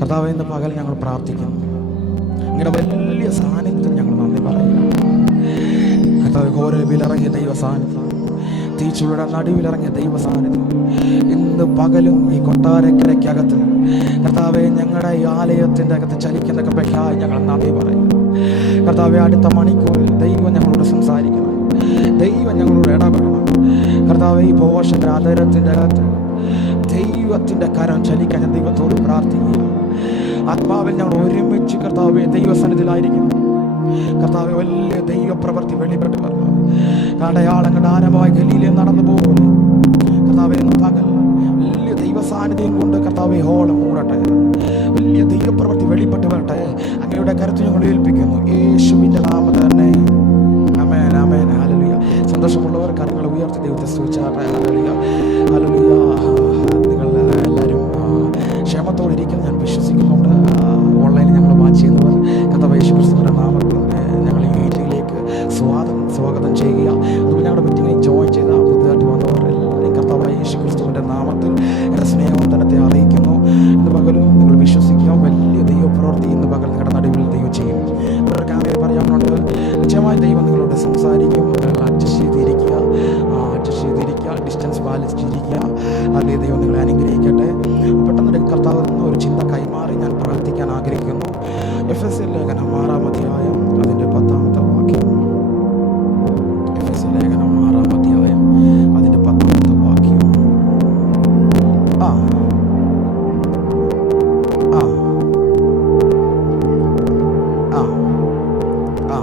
കർത്താവേ, ഇന്ന് പകൽ ഞങ്ങൾ പ്രാർത്ഥിക്കുന്നു. അങ്ങയുടെ വലിയ സാന്നിധ്യത്തിന് ഞങ്ങൾ നന്ദി പറയുന്നു. കർത്താവേ, ഹോരേബിലിറങ്ങിയ ദൈവ സാന്നിധ്യം, തീച്ചുളുടെ നടുവിലിറങ്ങിയ ദൈവ സാന്നിധ്യം ഇന്ന് പകലും ഈ കൊട്ടാരക്കരയ്ക്കകത്ത് കർത്താവെ, ഞങ്ങളുടെ ഈ ആലയത്തിൻ്റെ അകത്ത് ചലിക്കുന്ന കൃപയ്ക്കായി ഞങ്ങൾ നന്ദി പറയുന്നു. കർത്താവെ, അടുത്ത മണിക്കൂറിൽ ദൈവം ഞങ്ങളോട് സംസാരിക്കണം, ദൈവം ഞങ്ങളോട് ഇടപെടണം. കർത്താവെ, ഈ പോഷന്റെ ആദരത്തിൻ്റെ അകത്ത് ദൈവത്തിൻ്റെ കരം ചലിക്കാൻ ഞാൻ ദൈവത്തോട് പ്രാർത്ഥിക്കുക. ആത്മാവിൽ ഞങ്ങൾ ഒരുമിച്ച് കർത്താവെ ദൈവസന്നിധിയിലായിരിക്കുന്നു. കർത്താവെ, വലിയ ദൈവപ്രവൃത്തി വെളിപ്പെട്ട് വരണം. അടയാളങ്ങളുടെ ആരംഭമായി ഗലീലയിൽ നടന്നു പോലെ കർത്താവെ, ഇന്ന് പകൽ വലിയ ദൈവസാന്നിധ്യം കൊണ്ട് കർത്താവെ ഹോളം മൂടട്ടെ. വലിയ ദൈവപ്രവൃത്തി വെളിപ്പെട്ട് വരട്ടെ. അങ്ങയുടെ കരുത്ത് ഞങ്ങൾ ഏൽപ്പിക്കുന്നു, യേശുവിൻ്റെ നാമത്തിൽ തന്നെ. ആമേൻ, ആമേൻ, ഹല്ലേലൂയ. സന്തോഷമുള്ളവർ കരങ്ങൾ ഉയർത്തി ദൈവത്തെ സ്തുതിച്ചാട്ടെ. Hallelujah, hallelujah. നിങ്ങൾ എല്ലാവരും ക്ഷേമത്തോടെ ഇരിക്കുന്നു ഞാൻ വിശ്വസിക്കുന്നുണ്ട്. ഓൺലൈനിൽ ഞങ്ങൾ വാച്ച് ചെയ്യുന്നവർ കർത്താവ് യേശു ക്രിസ്തുവിൻ്റെ നാമത്തിൽ ഞങ്ങൾ ഈ മീറ്റിംഗിലേക്ക് സ്വാഗതം ചെയ്യുക. അതുപോലെ ഞങ്ങളുടെ മീറ്റിംഗിൽ ജോയിൻ ചെയ്ത പുതുതായിട്ട് വന്നവർ എല്ലാവരെയും കർത്താവായ യേശു ക്രിസ്തുവിൻ്റെ നാമത്തിൽ എൻ്റെ സ്നേഹവന്ദനത്തെ അറിയിക്കുന്നു. ഇന്ന് പകലും നിങ്ങൾ വിശ്വസിക്കുക, വലിയ ദൈവപ്രവൃത്തി ഇന്ന് പകൽ നിങ്ങളുടെ നടുവിൽ ദൈവം ചെയ്യും. വേറെ കാര്യം പറയാനുണ്ട്, നിശ്ചയമായി ദൈവം നിങ്ങളോട് സംസാരിക്കും. നിങ്ങൾ അഡ്ജസ്റ്റ് ചെയ്തിരിക്കുക, ഡിസ്റ്റൻസ് പാലിച്ചിരിക്കുക. അതേ ദൈവം നിങ്ങളെ അനുഗ്രഹിക്കട്ടെ. പെട്ടെന്ന് കർത്താവ് ഒരു ചിന്ത കൈമാറി ഞാൻ പ്രാർത്ഥിക്കാൻ ആഗ്രഹിക്കുന്നു. എഫെസ്യർ ലേഖനം 6-ാം അധ്യായം അതിൻ്റെ 10-ാമത്തെ വാക്യം. എഫെസ്യർ ലേഖനം 6-ാം അധ്യായം അതിൻ്റെ 10-ാമത്തെ വാക്യം. ആ ആ ആ ആ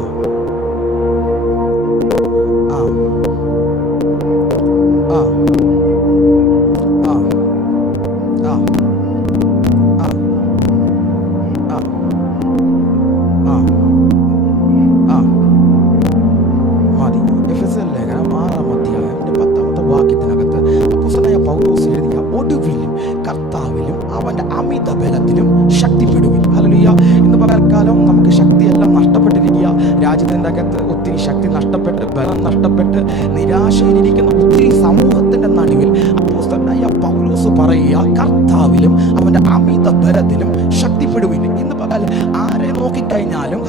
രാജ്യത്തിൻ്റെ അകത്ത് ഒത്തിരി ശക്തി നഷ്ടപ്പെട്ട്, ബലം നഷ്ടപ്പെട്ട്, നിരാശയിലിരിക്കുന്ന ഒത്തിരി സമൂഹത്തിൻ്റെ നടുവിൽ അപ്പോസ്തലനായ പൗലോസ് പറയുക, കർത്താവിലും അവൻ്റെ അമിത ബലത്തിലും ശക്തിപ്പെടുവിൻ. ഇന്ന് പകൽ ആരെ നോക്കിക്കഴിഞ്ഞാലും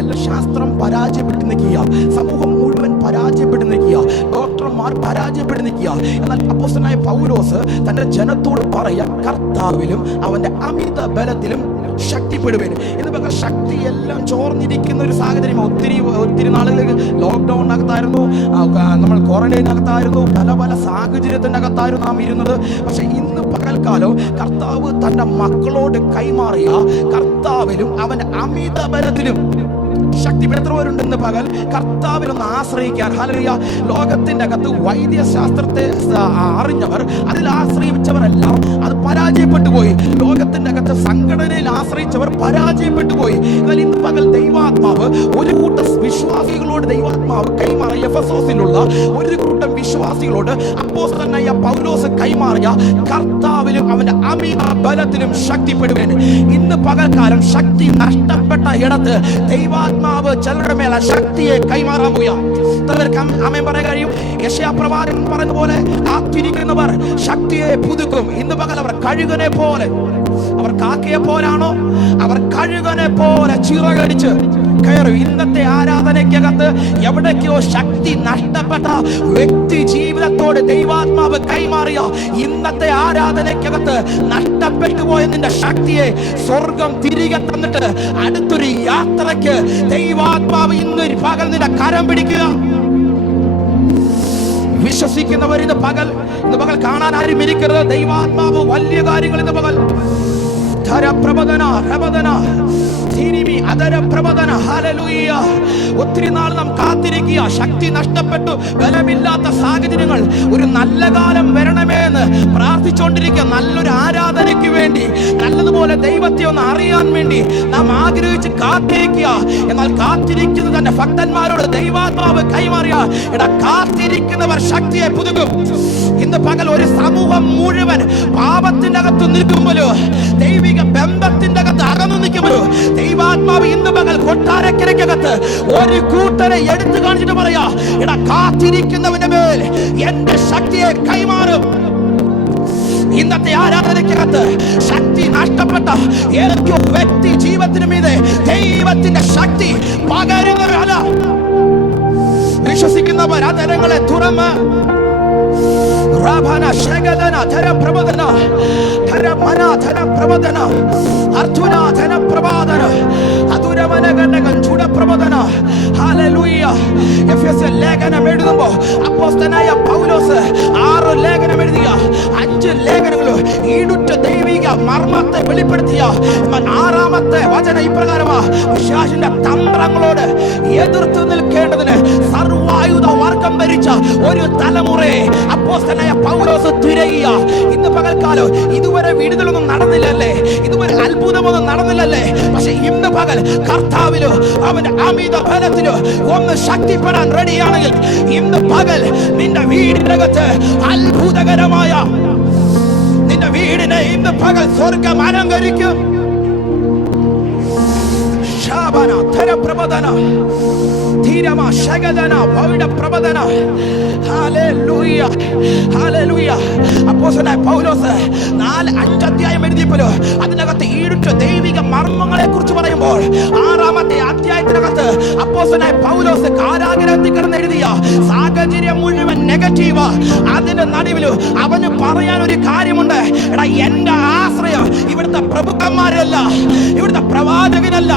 എല്ലാ ശാസ്ത്രം പരാജയപ്പെട്ട് നിൽക്കുക, സമൂഹം മുഴുവൻ പരാജയപ്പെട്ട് നിൽക്കുക, ഡോക്ടർമാർ പരാജയപ്പെട്ട് നിൽക്കുക. എന്നാൽ അപ്പോസ്തലനായ പൗലോസ് തൻ്റെ ജനത്തോട് പറയുക, കർത്താവിലും അവൻ്റെ അമിത ബലത്തിലും ശക്തിപ്പെടുവേൻ. ഇന്ന് പകൽ ശക്തിയെല്ലാം ചോർന്നിരിക്കുന്ന ഒരു സാഹചര്യം. ഒത്തിരി നാളുകളിലേക്ക് ലോക്ക്ഡൗണിനകത്തായിരുന്നു, നമ്മൾ ക്വാറന്റൈനകത്തായിരുന്നു, പല സാഹചര്യത്തിൻ്റെ അകത്തായിരുന്നു നാം ഇരുന്നത്. പക്ഷെ ഇന്ന് പകൽക്കാലം കർത്താവ് തൻ്റെ മക്കളോട് കൈമാറിയ കർത്താവിലും അവൻ്റെ അമിത ബലത്തിലും ശക്തിപ്പെടുത്തുന്നവരുണ്ട്. ഇന്ന് പകൽ കർത്താവിലൊന്ന് ആശ്രയിക്കാൻ. ഹല്ലേലൂയ. ലോകത്തിൻ്റെ അകത്ത് വൈദ്യശാസ്ത്രത്തെ അറിഞ്ഞവർ, അതിൽ ആശ്രയിച്ചവരെല്ലാം അത് പരാജയപ്പെട്ടു പോയി. ലോകത്തിൻ്റെ അകത്ത് സംഘടനയിൽ ആശ്രയിച്ചവർ പരാജയപ്പെട്ടു പോയി. എന്നാൽ ഇന്ന് പകൽ ദൈവാത്മാവ് ഒരു കൂട്ടം വിശ്വാസികളോട് ദൈവാത്മാവ് കൈമാറിയ എഫെസോസിലുള്ള ഒരു കൂട്ടം വിശ്വാസികളോട് അപ്പോസ്തലനായ പൗലോസ് കൈമാറിയ കർത്താവിലും അവന്റെ അമിത ബലത്തിലും ശക്തിപ്പെടുവേൻ. ഇന്ന് പകൽക്കാലം ശക്തി നഷ്ടപ്പെട്ട ഇടത്ത് ദൈവാത്മാവ് ചിലരുടെ മേലെ ശക്തിയെ കൈമാറാൻ പോയ ആമേൻ പറയാൻ കഴിയും. യെശയ്യാ പ്രവാചകൻ പറഞ്ഞ പോലെ കാത്തിരിക്കുന്നവർ ശക്തിയെ പുതുക്കും. ഇന്ന് പകൽ അവർ കഴുകനെ പോലെ, അവർ കാക്കയെ പോലാണോ? അവർ കഴുകനെ പോലെ ചിറകടിച്ച് കയറും. ഇന്നത്തെ ആരാധനയ്ക്കകത്ത് എവിടേക്കോ ശക്തി നഷ്ടപ്പെട്ട വ്യക്തി ജീവിതത്തോട് ദൈവാത്മാവ് കൈമാറിയ ഇന്നത്തെ ആരാധനയ്ക്കകത്ത് നഷ്ടപ്പെട്ടു പോയ നിന്റെ ശക്തിയെ സ്വർഗം തിരികെ തന്നിട്ട് അടുത്തൊരു യാത്രയ്ക്ക് ദൈവാത്മാവ് ഇന്നൊരു പകൽ നിന്റെ കരം പിടിക്കുക. വിശ്വസിക്കുന്നവർ ഇന്ന് പകൽ കാണാൻ ആരും ഇരിക്കരുത്. ദൈവാത്മാവ് വലിയ കാര്യങ്ങൾ ഇന്ന് പകൽ ഒത്തിരി നാൾ നാം കാത്തിരിക്കുക, ശക്തി നഷ്ടപ്പെട്ടു, ബലമില്ലാത്ത സാഹചര്യങ്ങൾ, ഒരു നല്ല കാലം വരണമേ എന്ന് പ്രാർത്ഥിച്ചുകൊണ്ടിരിക്കുക. നല്ലൊരു ആരാധനയ്ക്ക് വേണ്ടി, നല്ലതുപോലെ ദൈവത്തെ ഒന്ന് അറിയാൻ വേണ്ടി നാം ആഗ്രഹിച്ച് കാത്തിരിക്കുക. എന്നാൽ കാത്തിരിക്കുന്നത് തന്റെ ഭക്തന്മാരോട് ദൈവാത്മാവ് കൈമാറിയ കാത്തിരിക്കുന്നവർ ശക്തിയെ പുതുക്കും. ഇന്ന് പകൽ ഒരു സമൂഹം മുഴുവൻ പാപത്തിന്റെ അകത്ത് നിൽക്കുമ്പോഴോ, ദൈവിക ബന്ധത്തിന്റെ അകത്ത് അകന്നു നിൽക്കുമ്പോഴോ, ദൈവാത്മാവ് ഇന്ന് പകൽ കൊട്ടാരക്കരയ്ക്കകത്ത് ഒരു കൂട്ടരെ എടുത്തു കാണിച്ചിട്ട് പറയാ, കാത്തിരിക്കുന്നവന്റെ മേൽ എന്റെ ശക്തിയെ കൈമാറും. ഇന്നത്തെ ആരാധനയ്ക്കകത്ത് ശക്തി നഷ്ടപ്പെട്ട ഏതൊക്കെയോ വ്യക്തി ജീവിതത്തിന് മീതെ ദൈവത്തിന്റെ ശക്തി പകരുന്നവരല്ല. വിശ്വസിക്കുന്നവർ ആ തരങ്ങളെ തുറന്ന് Rabana Shagadana Tara Prabodana Taramana Tara Prabodana Artuna Tara Prabodana Aduramana Gandagan Chuda Prabodana. Hallelujah. If you say Legana Medumbo Apostanaya Paulos Aro Legana Media Anjil Leganulu Idutta Deviga Marmata Velipertia Man Aramate Vajana Ipragarama Shashina Tambranglode Yedurtunil Kendane Sarvayu the Warkam Bericha or you Talamure Apostanaya പൗലോസ് തിരയുക. ഇന്ന് പകൽക്കാലം ഇതുവരെ വീടുകളൊന്നും നടന്നില്ലല്ലേ, ഇതുവരെ അത്ഭുതമൊന്നും നടന്നില്ലല്ലേ, പക്ഷെ ഇന്ന് പകൽ കർത്താവിലോ അവന്റെ അമിത ബലത്തിലോ ഒന്ന് ശക്തിപ്പെടാൻ റെഡിയാണെങ്കിൽ ഇന്ന് പകൽ നിന്റെ വീടിനകത്ത് അത്ഭുതകരമായ നിന്റെ വീടിനെ ഇന്ന് പകൽ സ്വർഗം അലങ്കരിക്കും. ശാബന ധരപ്രബോധന ധീരമ ശഗദന ഭവിഡ പ്രബോധന. ഹല്ലേലൂയ ഹല്ലേലൂയ. അപ്പോസ്തലനായ പൗലോസ് 4-5 അധ്യായം എഴുതിയപ്പോൾ അതിനകത്ത് ഈടുറ്റ ദൈവിക മർമ്മങ്ങളെ കുറിച്ച് പറയുമ്പോൾ 6-ാമത്തെ അധ്യായത്തിനകത്ത് അപ്പോസ്തലനായ പൗലോസ് കാരാഗൃഹത്തിൽ കിടന്ന് എഴുതിയ സാഹചര്യം മുഴുവൻ നെഗറ്റീവ്. അതിന്റെ നടുവിൽ അവന് പറയാൻ ഒരു കാര്യമുണ്ട്. എടാ, എന്റെ ആശ്രയം ഇവിടുത്തെ പ്രഭുക്കന്മാരല്ല, ഇവിടുത്തെ പ്രവാചകനല്ല,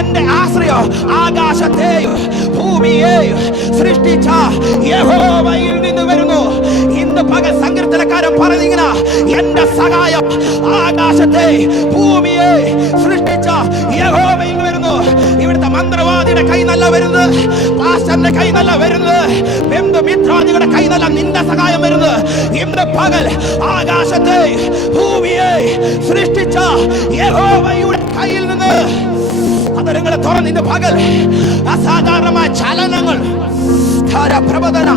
എന്റെ ആശ്രയം ആകാശത്തെയോ ഭൂമിയെയോ സൃഷ്ടിച്ച യഹോവയിൽ നിന്ന് വരുന്നു. ഇന്ന് പകൽ സങ്കീർത്തനക്കാരൻ പറഞ്ഞിങ്ങനെ, എന്റെ സഹായം ആകാശത്തെ ഭൂമിയെ സൃഷ്ടിച്ച യഹോവയിൽ വരുന്നു. ഇവിടുത്തെ മന്ത്രവാദിയുടെ കൈ നല്ല വരുന്നത്, പാസ്റ്ററിന്റെ കൈ നല്ല വരുന്നത്, ബന്ധുമിത്രാദികളുടെ കൈ നല്ല നിന്റെ സഹായം വരുന്നത്. ഇന്ന് പകൽ ആകാശത്തെ ഭൂമിയെ സൃഷ്ടിച്ച യഹോവയുടെ കയ്യിൽ നിന്ന് അതരങ്ങളെ തുറന്ന് ഇന്ന് പകൽ അസാധാരണമായ ചലനങ്ങൾ പ്രബോധന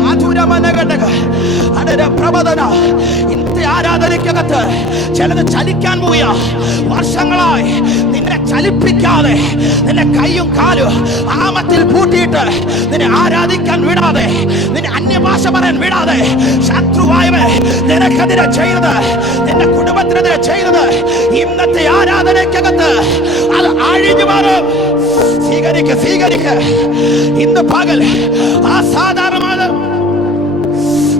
പ്രബോധന ഇന്നത്തെ ആരാധനയ്ക്കകത്ത് ചിലത് ചലിക്കാൻ പോയ വർഷങ്ങളായി നിന്നെ ചലിപ്പിക്കാതെ, നിന്റെ കൈയും കാലും ആമത്തിൽ പൂട്ടിയിട്ട് നിന്നെ ആരാധിക്കാൻ വിടാതെ, നിന്നെ അന്യഭാഷ പറയാൻ വിടാതെ ശത്രുവായവൻ നിനക്കെതിരെ ചെയ്തത്, നിന്റെ കുടുംബത്തിനെതിരെ ചെയ്തത് ഇന്നത്തെ ആരാധനയ്ക്കകത്ത് അത് അഴിഞ്ഞു മാറും. സ്വീകരിക്ക ഇന്ന് പകൽ അസാധാരണമാണ്.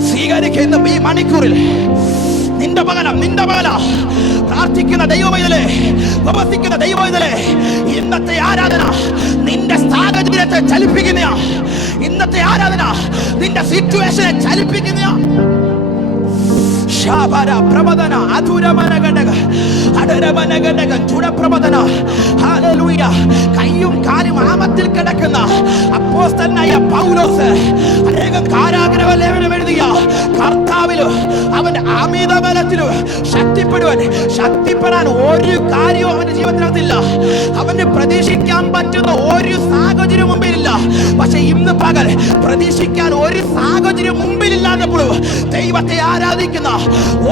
സ്വീകരിക്കുന്ന ഈ മണിക്കൂറിൽ നിന്റെ മകന പ്രാർത്ഥിക്കുന്ന ദൈവമൈതലേ, ഉപവസിക്കുന്ന ദൈവമൈതലേ, ഇന്നത്തെ ആരാധന നിന്റെ സാഹചര്യത്തെ ചലിപ്പിക്കുന്ന, ഇന്നത്തെ ആരാധന നിന്റെ സിറ്റുവേഷനെ ചലിപ്പിക്കുന്ന. ശാബര പ്രബോധന അധുരമനഗണക അടരമനഗണക ചുടപ്രബോധന. ഹല്ലേലൂയ. കയ്യും കാലും ആമത്തിൽ കിടക്കുന്ന അപ്പോസ്തലനായ പൗലോസ് അനേകം കാരാഗ്രഹലേഖനം എഴുതിയ കർത്താവിലും അവന്റെ അമിത ബലത്തിലും ശക്തിപ്പെടാൻ ഒരു കാര്യവും അവന്റെ ജീവിതത്തിനകത്തില്ല. അവന് പ്രതീക്ഷിക്കാൻ പറ്റുന്ന ഒരു സാഹചര്യം മുമ്പിലില്ല. പക്ഷെ ഇന്ന് പകൽ പ്രതീക്ഷിക്കാൻ ഒരു സാഹചര്യം മുമ്പിലില്ലാത്തപ്പോഴും ദൈവത്തെ ആരാധിക്കുന്ന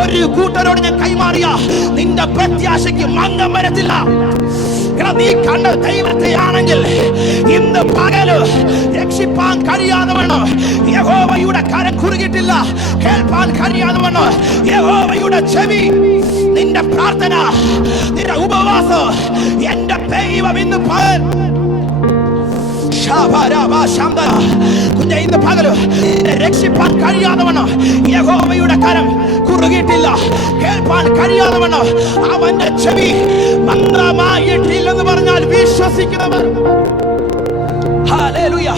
ഒരു കൂട്ടരോട് ഞാൻ കൈമാറിയ നിന്റെ പ്രത്യാശയ്ക്ക് മങ്ങം വരത്തില്ല. നീ കണ്ട ദൈവത്തെയാണെങ്കിൽ ഇന്ന് പകല് രക്ഷിപ്പാൻ കഴിയാതെ വണ്ണം യഹോവയുടെ കരം കുറുകിയിട്ടില്ല. കേൾപ്പാൻ കഴിയാതെ വണ്ണം യഹോവയുടെ ചെവി, നിന്റെ പ്രാർത്ഥന, നിന്റെ ഉപവാസം എന്റെ ദൈവം ഇന്ന് പകൽ കുഞ്ഞെ ഇന്ന് പകല് രക്ഷിപ്പാൻ കഴിയാതെ വണ്ണം യഹോവയുടെ കരം കുറുകിയിട്ടില്ല. കേൾപ്പാൻ കഴിയാതെ വണ്ണം അവന്റെ ചെവി മന്ത്രമായിട്ടില്ലെന്ന് പറഞ്ഞാൽ വിശ്വസിക്കുന്നവർ ഹല്ലേലൂയ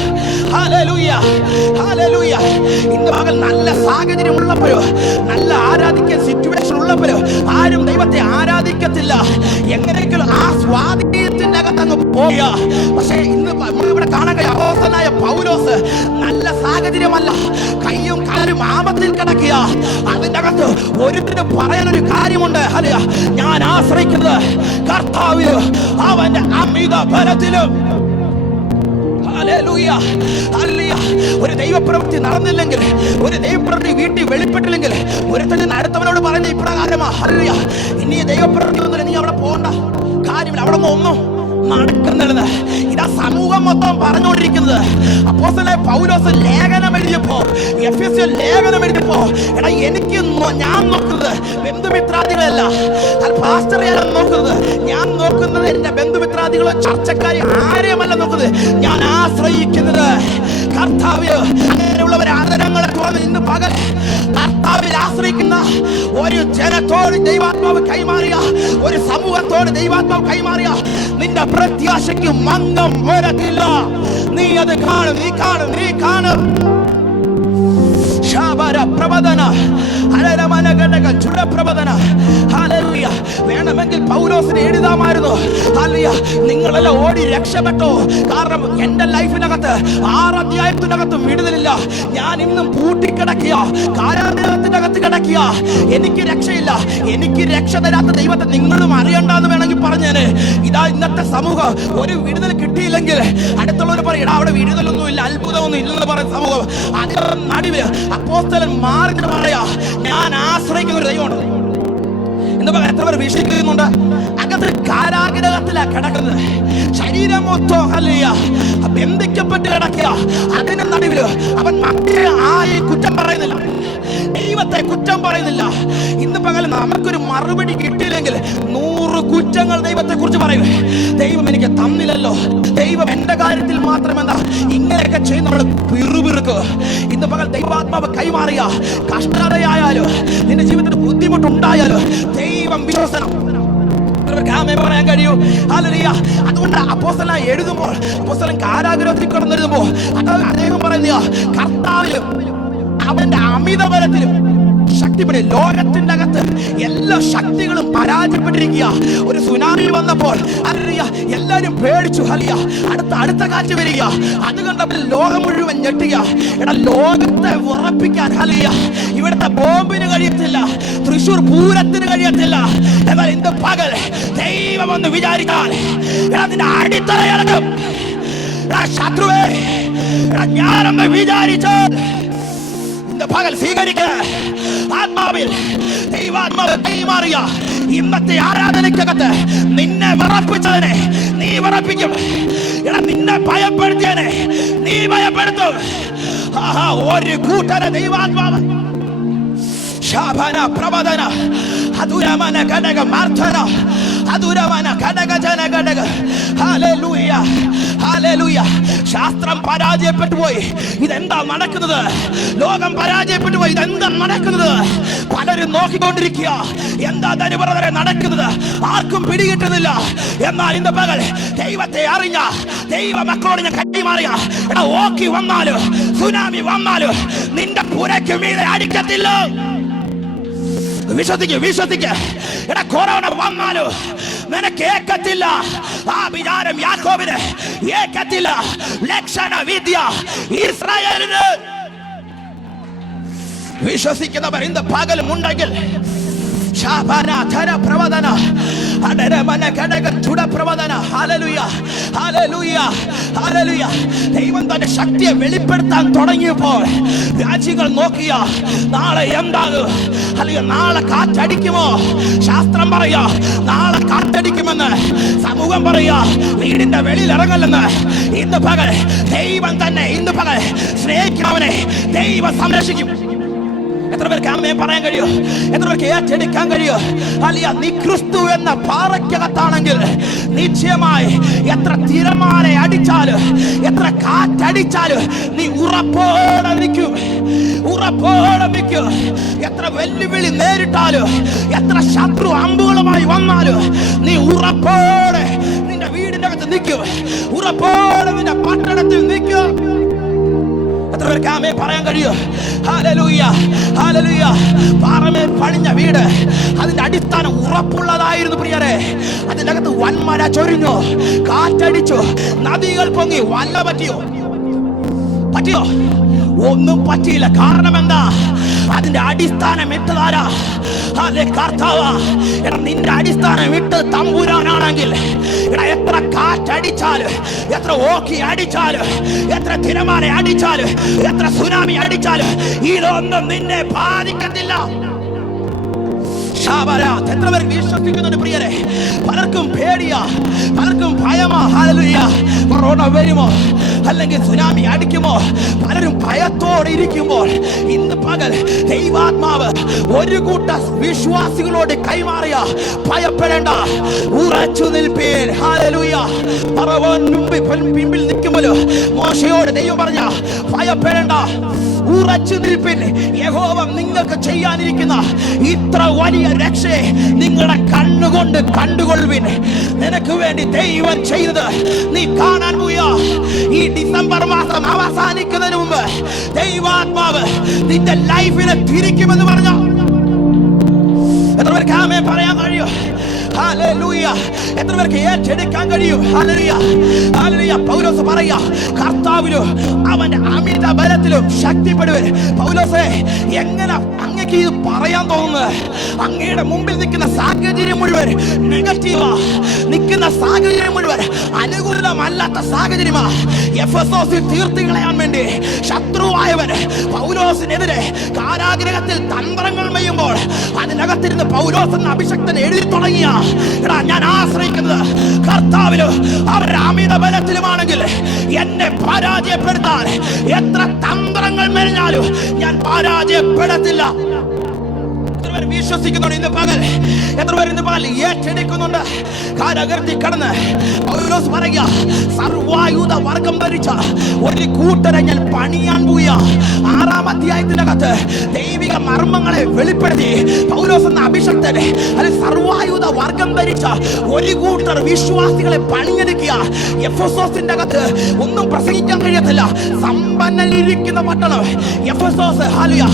ഹല്ലേലൂയ ഹല്ലേലൂയ. ഇന്ന് പകൽ നല്ല സാഹചര്യം ഉള്ളപ്പോഴോ, നല്ല ആരാധിക്കാൻ സിറ്റുവേഷൻ ഉള്ളപ്പോഴോ ആരും ദൈവത്തെ ആരാധിക്കത്തില്ല. എങ്ങനെയെങ്കിലും ആ സ്വാധീനത്തിന്റെ അകത്തങ്ങ് പോയ. പക്ഷേ ഇന്ന് ഇവിടെ കാണാൻ കഴിയും അപ്പോസ്തലനായ പൗലോസ് നല്ല സാഹചര്യമല്ല, കയ്യും കാലും ആപത്തിൽ കിടക്കുക. അതിൻ്റെ അകത്ത് ഒരുത്തിന് പറയാനൊരു കാര്യമുണ്ട്. ഹല്ലേലൂയ. ഞാൻ ആശ്രയിക്കുന്നത് കർത്താവിലും അവന്റെ അമിത ബലത്തിലും. ഒരു ദൈവപ്രവൃത്തി നടന്നില്ലെങ്കിൽ, ഒരു ദൈവപ്രവൃത്തി വീട്ടിൽ വെളിപ്പെട്ടില്ലെങ്കിൽ ഒരുത്തന് അടുത്തവനോട് പറയുന്ന ഇപ്രകാരമാ, ഹല്ലേലൂയ, ഇനി ദൈവപ്രവൃത്തി ഒന്നുമില്ല, നീ അവിടെ പോകണ്ട, കാര്യമില്ല, അവിടെ ഒന്നും നടക്കുന്നത്. ഇതാ സമൂഹം മൊത്തം പറഞ്ഞുകൊണ്ടിരിക്കുന്നത്. അപ്പോസ്തലനായ പൗലോസ് ലേഖനം എഴുതിയപ്പോ, എഫെസ്യർ ലേഖനം എഴുതിയപ്പോ, എടാ എനിക്ക് ഞാൻ നോക്കുന്നത് ബന്ധുമിത്രാദികളല്ല, പാസ്റ്ററെയല്ല നോക്കുന്നത്. ഞാൻ നോക്കുന്നത് എന്റെ ബന്ധുമിത്രാദികളോ ചർച്ചക്കാരെ ആരെയുമല്ല നോക്കുന്നത്. ഞാൻ ആശ്രയിക്കുന്നത് കർത്താവ്. അങ്ങനെയുള്ളവരെ ആദരങ്ങളെ തുറന്ന് ഇന്ന് പകൽ കർത്താവിൽ ആശ്രയിക്കുന്ന ഒരു ജനത്തോട് ദൈവാത്മാവ് കൈമാറിയ, ഒരു സമൂഹത്തോട് ദൈവാത്മാവ് കൈമാറിയ നിന്റെ പ്രത്യാശയ്ക്ക് മന്ദം വരത്തില്ല. നീ അത് കാണും, നീ കാണും, നീ കാണും. വേണമെങ്കിൽ പൗലോസിന് എഴുതാമായിരുന്നു, നിങ്ങളെല്ലാം ഓടി രക്ഷപ്പെട്ടോ, കാരണം എന്റെ ലൈഫിനകത്ത് 6 അധ്യായത്തിനകത്തും വിടുതലില്ല. ഞാൻ ഇന്നും പൂട്ടിക്കിടക്കുക, കാരാഗ്രഹത്തിനകത്ത് കിടക്കുക. എനിക്ക് രക്ഷയില്ല. എനിക്ക് രക്ഷ തരാത്ത ദൈവത്തെ നിങ്ങളും അറിയണ്ടെന്ന് വേണമെങ്കിൽ പറഞ്ഞേനെ. ഇതാ ഇന്നത്തെ സമൂഹം ഒരു വിടുതൽ കിട്ടിയില്ലെങ്കിൽ അടുത്തുള്ളവർ പറയും, അവിടെ വിടുതലൊന്നും ഇല്ല, അത്ഭുതമൊന്നും ഇല്ലെന്ന് പറയുന്ന സമൂഹം. അതിന്റെ നടുവില് അപ്പോസ്തലൻ മാറിയിട്ട് പറയാ, ഞാൻ ആശ്രയിക്കുന്ന ഒരു ദൈവമുണ്ട്. എന്ന് പറയാൻ എത്ര പേർ വീക്ഷിക്കുന്നുണ്ട്? അകത്ത് കാരാഗ്രഹത്തിലാ കിടക്കുന്നത്. ശരീരം മൊത്തം ബന്ധിക്കപ്പെട്ട് കിടക്കുക. അതിന് നടുവില് അവൻ മക്കളെ ആരെയും കുറ്റം പറയുന്നില്ല, ദൈവത്തെ കുറ്റം പറയുന്നില്ല. ഇന്ന് പകൽ നമുക്കൊരു മറുപടി കിട്ടിയില്ലെങ്കിൽ 100 കുറ്റങ്ങൾ ദൈവത്തെ കുറിച്ച് പറയും. ദൈവം എനിക്ക് തന്നില്ലല്ലോ, ദൈവം എന്റെ കാര്യത്തിൽ മാത്രമെന്താ ഇങ്ങനെയൊക്കെ ചെയ്ത് നമ്മൾ പിറുപിറുക്കുക. ഇന്ന് പകൽ ദൈവാത്മാവ് കൈമാറിയ കഷ്ടതയായാലോ, നിന്റെ ജീവിതത്തിൽ ബുദ്ധിമുട്ടുണ്ടായാലോ, ദൈവം വിശ്വസനം പറയാൻ കഴിയൂ. അതുകൊണ്ട് അപ്പോസ്തലൻ എഴുതുമ്പോൾ, അപ്പോസ്തലൻ കാരാഗ്രഹത്തിൽ കിടന്നെഴുതുമ്പോ അദ്ദേഹം പറയുന്ന കർത്താവിലും അവന്റെ അമിതബലത്തിലും ശക്തിപ്പെടി. ലോകത്തിന്റെ അകത്ത് എല്ലാ ശക്തികളും പരാജയപ്പെട്ടിരിക്കുക. ഒരു സുനാമി വന്നപ്പോൾ എല്ലാരും പേടിച്ചു. അടുത്ത കാറ്റ് വരിക. അത് കണ്ടപ്പോൾ ലോകം മുഴുവൻ ഞെട്ടുക. എടാ, ലോകത്തെ ഉറപ്പിക്കാൻ ഇവിടുത്തെ ബോംബിന് കഴിയത്തില്ല, തൃശ്ശൂർ പൂരത്തിന് കഴിയത്തില്ല. എന്നാൽ ഇന്ന് പകൽ ദൈവം ഒന്ന് വിചാരിച്ചാൽ അതിന്റെ അടിത്തറയിറങ്ങും. ശത്രുവേ, ഞാനൊന്ന് വിചാരിച്ചാൽ പകൽ സ്വീകരിക്ക. ആത്മാവിൽ ദൈവാത്മാവ് കൈമാറിയ ഇന്നത്തെ ആരാധനയ്ക്കകത്ത് നിന്നെ വിറപ്പിച്ചതിനെ നീ വിറപ്പിക്കും. നിന്നെ ഭയപ്പെടുത്തിയതിനെ നീ ഭയപ്പെടുത്തും. ഒരു കൂട്ടരെ ദൈവാത്മാവ് ശാപന പ്രബോധന അതുരമന ഘടക മാർത്തന അതുരമന ഘടക ജന ഘടക. Hallelujah, hallelujah. ശാസ്ത്രം പരാജയപ്പെട്ടു പോയി. ഇതെന്താ നടക്കുന്നത്? ലോകം പരാജയപ്പെട്ടു പോയി. ഇതെന്താ നടക്കുന്നത്? പലരും നോക്കിക്കൊണ്ടിരിക്കുക, എന്താ ദരിദ്രരെ നടക്കുന്നത്, ആർക്കും പിടികിട്ടുന്നില്ല. എന്നാൽ ഇന്ന് പകൽ ദൈവത്തെ അറിഞ്ഞ ദൈവ മക്കളോട് ഞാൻ കൈമാറിയ, എടാ, ഓക്കി വന്നാലോ സുനാമി വന്നാലോ നിന്റെ പുരയ്ക്ക് മീതെ അടിക്കത്തില്ല. വിശ്വസിക്ക്. എടാ, കൊറോണ വന്നാലോ നിനക്ക് ഏക്കത്തില്ല. ആ വിചാരം യാക്കോബിന് ഏക്കത്തില്ല. ലക്ഷണ വിദ്യ ഇസ്രായേലിന്. വിശ്വസിക്കുന്നവർ ഇന്ന് പകലുമുണ്ടെങ്കിൽ ദൈവം തന്റെ ശക്തിയെ വെളിപ്പെടുത്താൻ തുടങ്ങിയപ്പോൾ രാജ്യങ്ങൾ നോക്കിയ നാളെ എന്താകും, അല്ലെങ്കിൽ നാളെ കാറ്റടിക്കുമോ? ശാസ്ത്രം പറയാ നാളെ കാറ്റടിക്കുമെന്ന്, സമൂഹം പറയാ വീടിന്റെ വെളിയിൽ ഇറങ്ങല്ലെന്ന്. ഇന്ന് പകൽ ദൈവം തന്നെ, ഇന്ന് പകൽ സ്നേഹിക്കുന്നവനെ ദൈവം സംരക്ഷിക്കും. എത്ര പേർക്ക് അമ്മയെ പറയാൻ കഴിയോ? എത്ര പേർക്ക് ഏറ്റെടുക്കാൻ കഴിയോ? നീ ക്രിസ്തു എന്ന പാറയ്ക്കകത്താണെങ്കിൽ നിശ്ചയമായി എത്ര തിരമാല അടിച്ചാലും എത്ര കാറ്റടിച്ചാലും നീ ഉറപ്പോടെ നിൽക്കും, ഉറപ്പോടെ നിൽക്കും. എത്ര വെല്ലുവിളി നേരിട്ടാലും എത്ര ശത്രു അമ്പുകളുമായി വന്നാലും നീ ഉറപ്പോടെ നിന്റെ വീടിന്റെ അകത്ത് നിൽക്കും, ഉറപ്പോടെ നിന്റെ പട്ടണത്തിൽ നിൽക്കും. എത്ര പേർക്ക് ആമേൻ പറയാൻ കഴിയോ? Hallelujah, hallelujah. പാറമേൽ പണിഞ്ഞ വീട് അതിന്റെ അടിസ്ഥാനം ഉറപ്പുള്ളതായിരുന്നു പ്രിയരെ. അതിന്റെ അകത്ത് വൻമഴ ചൊരിഞ്ഞു, കാറ്റടിച്ചു, നദികൾ പൊങ്ങി, വല്ല പറ്റിയോ? ഒന്നും പറ്റിയില്ല. കാരണം എന്താ? അതിന്റെ അടിസ്ഥാനം ഇട്ടതാരാ? കർത്താവാ. നിന്റെ അടിസ്ഥാനം ഇട്ട് തമ്പുരാനാണെങ്കിൽ എത്ര കാറ്റടിച്ചാലും എത്ര ഓക്കി അടിച്ചാലും എത്ര തിരമാല അടിച്ചാലും എത്ര സുനാമി അടിച്ചാലും ഇതൊന്നും നിന്നെ ബാധിക്കത്തില്ല. എത്ര പേർ വിശ്വസിക്കുന്നുണ്ട് പ്രിയരെ? പലർക്കും പേടിയാ, പലർക്കും ഭയമാ. ഹല്ലേലൂയ. കൊറോണ വരുമോ അല്ലെങ്കിൽ സുനാമി അടിക്കുമോ? പലരും ഭയത്തോടെ ഇരിക്കുമ്പോൾ ഇന്ന് പകൽ ദൈവാത്മാവ് ഒരു കൂട്ട വിശ്വാസികളോട് കൈമാറിയ, ഭയപ്പെടേണ്ട, ഉറച്ചു നിൽപ്പീൻ. ഹല്ലേലൂയ. ഫറവോൻ പിമ്പിൽ നിൽക്കുമ്പോൾ മോശയോട് ദൈവം പറഞ്ഞ, ഭയപ്പെടേണ്ട, ഉറച്ചു നിൽപ്പിൻ. യഹോവ നിങ്ങൾക്ക് ചെയ്യാനിരിക്കുന്ന ഇത്ര വലിയ രക്ഷയെ നിങ്ങളുടെ കണ്ണുകൊണ്ട് കണ്ടുകൊള്ളുവിൻ. നിനക്ക് വേണ്ടി ദൈവം ചെയ്തത് നീ കാണാൻ പോയാ. ഈ ഡിസംബർ മാസം അവസാനിക്കുന്നതിന് മുമ്പ് ദൈവാത്മാവ് നിന്റെ ലൈഫിനെ തിരിക്കുമെന്ന് പറഞ്ഞ എത്ര പേർക്ക് ആമേൻ പറയാൻ കഴിയും? ഹല്ലേലൂയ. എത്ര പേർക്ക് ഏറ്റെടുക്കാൻ കഴിയും? ഹല്ലേലൂയ. ഹല്ലേലൂയ. പൗലോസ് പറയാ, കർത്താവിലും അവന്റെ അമിത ബലത്തിലും ശക്തിപ്പെടുവൻ. പൗലോസേ, എങ്ങനെ അങ്ങക്ക് ഇത് പറയാൻ തോന്നുന്നത്? അങ്ങയുടെ മുമ്പിൽ നിൽക്കുന്ന സാഹചര്യം മുഴുവൻ നെഗറ്റീവാ, നിൽക്കുന്ന സാഹചര്യം മുഴുവൻ അനുകൂലമല്ലാത്ത സാഹചര്യമാ. എഫെസോസിൽ തീർത്ത് കളയാൻ വേണ്ടി ശത്രുവായവൻ പൗലോസിനെതിരെ കാരാഗ്രഹത്തിൽ തന്ത്രങ്ങൾ മെയ്യുമ്പോൾ അതിനകത്തിരുന്ന് പൗലോസ് എന്ന അഭിഷക്തൻ എഴുതി തുടങ്ങിയ, ഞാൻ ആശ്രയിക്കുന്നത് കർത്താവിലും അവരുടെ അമിത ബലത്തിലുമാണെങ്കിൽ എന്നെ പരാജയപ്പെടുത്താൻ എത്ര തന്ത്രങ്ങൾ മെനഞ്ഞാലും ഞാൻ പരാജയപ്പെടത്തില്ല. വിശ്വസിക്കുന്നുണ്ട് ഇന്ന് പകൽ? എത്ര പേർ ഇന്ന് പകൽ ഏറ്റെടുക്കുന്നുണ്ട്? കാരകർത്തി കടന്ന് പൗലോസ് പറയുക, സർവായുധ വർഗം ധരിച്ച ഒരു കൂട്ടരെ ഞാൻ പണിയാൻ പോയ. 6-ാം അധ്യായത്തിനകത്ത് ദൈവിക മർമ്മങ്ങളെ വെളിപ്പെടുത്തി പൗലോസ് എന്ന അഭിഷക്തൻ അത് സർവായുധ വർഗം ധരിച്ച ഒരു കൂട്ടർ വിശ്വാസികളെ പണിയെടുക്കുക. എഫെസോസിന്റെ അകത്ത് ഒന്നും പ്രസംഗിക്കാൻ കഴിയത്തില്ല. സമ്പന്നരിക്കുന്ന പട്ടണം എഫെസോസ്. ഹല്ലേലൂയ.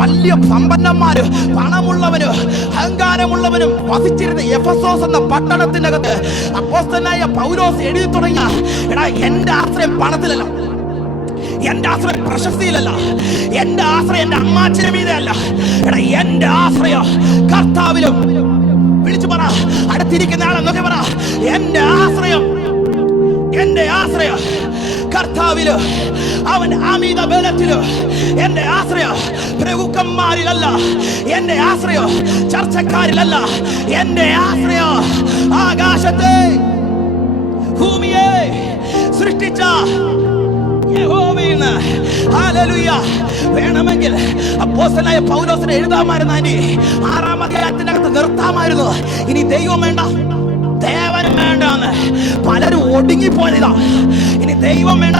വലിയ സമ്പന്നന്മാര്, പണമുള്ളവരും അഹങ്കാരമുള്ളവരും വസിച്ചിരുന്ന എഫെസോസ് എന്ന പട്ടണത്തിനകത്ത് അപ്പോസ്തലനായ പൗലോസ് എഴുതി തുടങ്ങിയ, എടാ, എന്റെ ആശ്രയം പണത്തിലല്ല, എന്റെ ആശ്രയം പ്രശസ്തിയിലല്ല, എന്റെ ആശ്രയം എന്റെ അമ്മാച്ചന് മീതെയല്ല. എടാ, എന്റെ ആശ്രയം കർത്താവിലും. വിളിച്ചു പറ, അടുത്തിരിക്കുന്ന ആളെന്നൊക്കെ പറ, എന്റെ ആശ്രയം കർത്താവില്, അവൻ അമിത ബലത്തില്. എന്റെ ആശ്രയം പ്രഭുക്കന്മാരിലല്ല, എന്റെ ആശ്രയം ചർച്ചക്കാരിലല്ല, എന്റെ ആശ്രയം ആകാശത്തെ ഭൂമിയെ സൃഷ്ടിച്ച യഹോവയിൽ. ഹല്ലേലൂയ. വേണമെങ്കിൽ അപ്പോസ്തലനായ പൗലോസിനെ എഴുതാമായിരുന്നു, 6-ാം അധ്യായത്തിനകത്ത് നിർത്താമായിരുന്നു. ഇനി ദൈവം വേണ്ട, ദേവനും വേണ്ടെന്ന് പലരും ഒടുങ്ങിപ്പോയതാ. ഇനി ദൈവം വേണ്ട,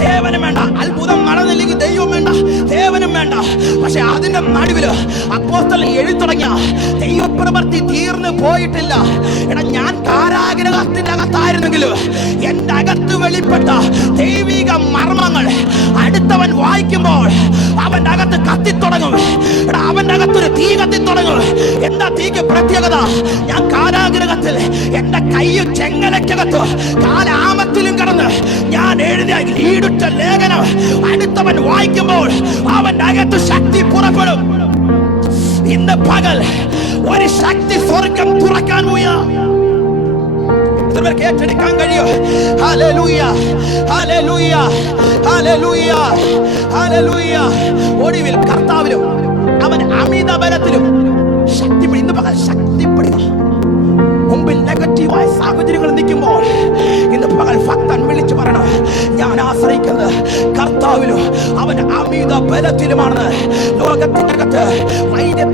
ദേവനും വേണ്ട. അത്ഭുതം നടന്നില്ലെങ്കിൽ ദൈവം വേണ്ട, ദേവനും വേണ്ട. പക്ഷെ അതിന്റെ നടുവില് അപ്പോസ്തലൻ എഴുതി തുടങ്ങിയ, ദൈവപ്രവൃത്തി തീർന്നു പോയിട്ടില്ല. എടാ, ഞാൻ കാരാഗ്രഹത്തിന്റെ അകത്തായിരുന്നെങ്കിലും എന്റെ അകത്ത് വെളിപ്പെട്ട ദൈവിക മർമ്മങ്ങൾ അടുത്തവൻ വായിക്കുമ്പോൾ അവന്റെ അകത്ത് കത്തിത്തുടങ്ങും. എടാ, അവന്റെ അകത്തൊരു തീ കത്തിത്തുടങ്ങും. എന്താ തീക്ക് പ്രത്യേകത? ഞാൻ കാരാഗ്രഹത്തിൽ എന്റെ കയ്യും ചെങ്ങലക്കകത്ത് കാലാമത്തിലും കടന്ന് ഞാൻ എഴുതിയ ഈടുറ്റ ലേഖനം അടുത്തവൻ വായിക്കുമ്പോൾ അവന്റെ അകത്ത് ശക്തി പുറപ്പെടും. ഇന്ന് പകൽ ഒരു ശക്തി സ്വർഗം തുറക്കാൻ പോയാ ഏറ്റെടുക്കാൻ കഴിയോ? ഹല്ലേലൂയ, ഹല്ലേലൂയ, ഹല്ലേലൂയ, ഹല്ലേലൂയ. ഒടുവിൽ കർത്താവിലും അവൻ അമിത ബലത്തിലും ശക്തിപ്പെടും. ഇന്ന് പകൽ ശക്തിപ്പെടുക. മുമ്പിൽ നെഗറ്റീവായ സാഹചര്യങ്ങൾ നിൽക്കുമ്പോൾ ഇന്ന് പകൽ ഭക്തൻ വിളിച്ചു പറയണം, ഞാൻ ആശ്രയിക്കുന്നത് കർത്താവിലും അവന്റെ അമിത ബലത്തിലുമാണ്. ലോകത്തിനകത്ത്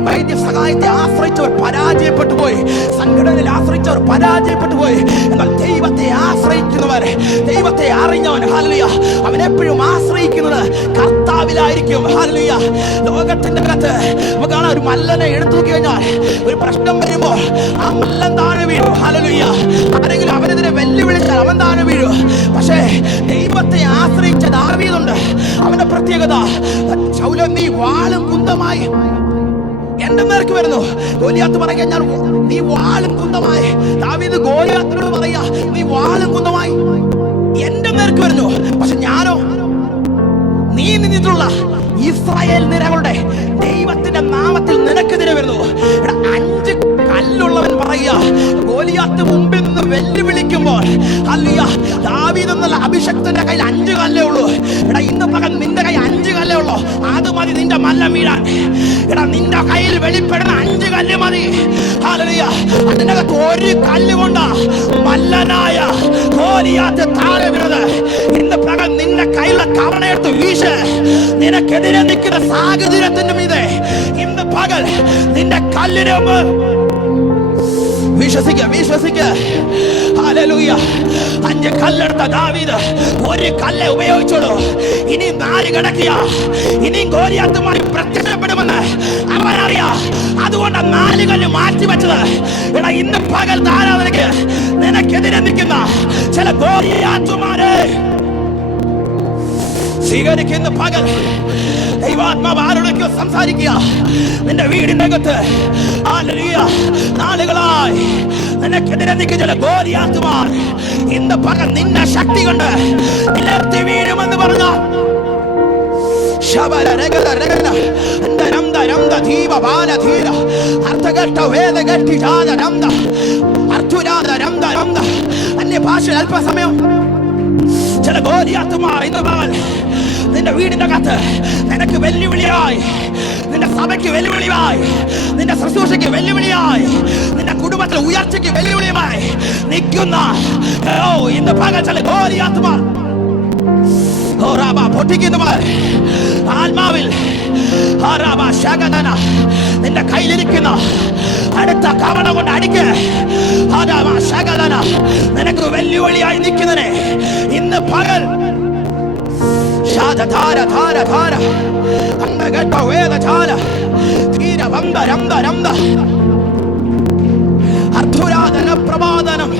വൈദ്യ സഹായത്തെ ആശ്രയിച്ചവർ പരാജയപ്പെട്ടു പോയി, സംഘടനയിൽ ആശ്രയിച്ചവർ പരാജയപ്പെട്ടു പോയി. എന്നാൽ ദൈവത്തെ ആശ്രയിക്കുന്നവർ, ദൈവത്തെ അറിഞ്ഞവൻ, ഹല്ലേലൂയ, അവൻ എപ്പോഴും ആശ്രയിക്കുന്നത് കർത്താവിലായിരിക്കും. ഹല്ലേലൂയ. ലോകത്തിന്റെ അകത്ത് നമുക്ക് കാണാൻ ഒരു മല്ലനെ എടുത്തു കഴിഞ്ഞാൽ ഒരു പ്രശ്നം വരുമ്പോൾ ആ മല്ലൻ താഴെ വീഴും. ഹല്ലേലൂയ. ആരെങ്കിലും അവനെതിരെ വെല്ലുവിളിച്ചാൽ അവൻ താഴെ വീഴും. പക്ഷേ ദൈവത്തെ ആശ്രയിച്ച ദാവീദുണ്ട്. അവന്റെ പ്രത്യേകത, ശൗലൻ നീ വാളും കുന്തമായി എന്റെ നേർക്ക് വരുന്നു. ഗോലിയാത്ത് പറയാ, ഞാൻ നീ വാളും കുന്തമായി. ദാവീദ് ഗോലിയാത്തിനോട് പറയാ, നീ വാളും കുന്തമായി എന്റെ നേർക്ക് വരുന്നു. പക്ഷെ ഞാനോ, നീ നിന്നിട്ടുള്ള ഇസ്രായേൽ നിരകളുടെ ദൈവത്തിന്റെ നാമത്തിൽ നിനക്കെതിരെ വരുന്നു. 5 കല്ലുള്ളവൻ പറയുക, ഗോലിയാത്ത് മുമ്പിൽ നിന്ന് വെല്ലുവിളിക്കുമ്പോൾ ഹല്ലേലൂയ, ദാവീദ് എന്നുള്ള അഭിഷക്തന്റെ കയ്യിൽ 5 കല്ലേ ഉള്ളൂ. എടാ ഇന്ന് പകൽ നിന്റെ കൈ 5 കല്ലേ ഉള്ളൂ. അത് മതി നിന്റെ മല്ല വീഴാൻ. എടാ നിന്റെ കയ്യിൽ വെളിപ്പെടുന്ന 5 കല്ല് മതി. ഹല്ലേലൂയ. അതിനകത്ത് ഒരു കല്ല് കൊണ്ടാ മല്ലനായ ഗോലിയാത്ത് താഴെ വീണത്. ഇന്ന് പകൽ നിന്റെ കയ്യിലുള്ള കവണയെടുത്ത് വീശ്. നിനക്കെതിരെ നിൽക്കുന്ന സാഹചര്യത്തിന്റെ മീതെ ഇന്ന് പകൽ നിന്റെ കല്ലിനെ വിശ്വസിക്ക. ഹല്ലേലൂയ. 5 കല്ലെടുത്ത ദാവീദ് 1 കല്ല് ഉപയോഗിച്ചോളൂ. ഇനി 4 കിടക്കിയ ഇനിയും ഗോലിയാത്തുമായി പ്രത്യക്ഷപ്പെടുമെന്ന് അവനറിയാം. അതുകൊണ്ട് 4 കല്ല് മാറ്റി വെച്ചത്. എടാ ഇന്ന് പകൽ ആരാധനയ്ക്ക് നിനക്കെതിരെ നിൽക്കുന്ന ചില ഗോലിയാത്തുമാരെ സ്വീകരിക്കുന്ന പകൽ ദൈവാത്മാവ് ആരോടൊക്കെ സംസാരിക്കുക. നിന്റെ വീടിന്റെ അകത്ത് ഹല്ലേലൂയ നാളുകളായി നിനക്കെതിരെ നിൽക്കുന്ന ചില ഗോലിയാത്തുമാർ ഇന്ന് പകൽ നിന്നെ ശക്തി കൊണ്ട് നിലത്തി വീഴുമെന്ന് പറഞ്ഞ അന്യഭാഷയിൽ അല്പസമയം ചില ഗോലിയാത്തുമാർ ഇന്ന് പകൽ നിന്റെ വീടിന്റെ അകത്ത് നിനക്ക് വെല്ലുവിളിയായി, നിന്റെ സഭയ്ക്ക് വെല്ലുവിളിയായി, നിന്റെ ശുശ്രൂഷയ്ക്ക് വെല്ലുവിളിയായി, നിന്റെ കുടുംബത്തിലെ ഉയർച്ചയ്ക്ക് വെല്ലുവിളിയുമായി നിൽക്കുന്ന ഇന്ന് പകൽ ചില ഗോലിയാത്തുമാർ പൊട്ടിക്കുന്നവർ ആത്മാവിൽ നിന്റെ കയ്യിലിരിക്കുന്ന അടുത്ത കവണ കൊണ്ട് അടിക്ക്. നിനക്ക് വെല്ലുവിളിയായി നിൽക്കുന്നതിനെ ഇന്ന് പകൽ പ്രവാദനം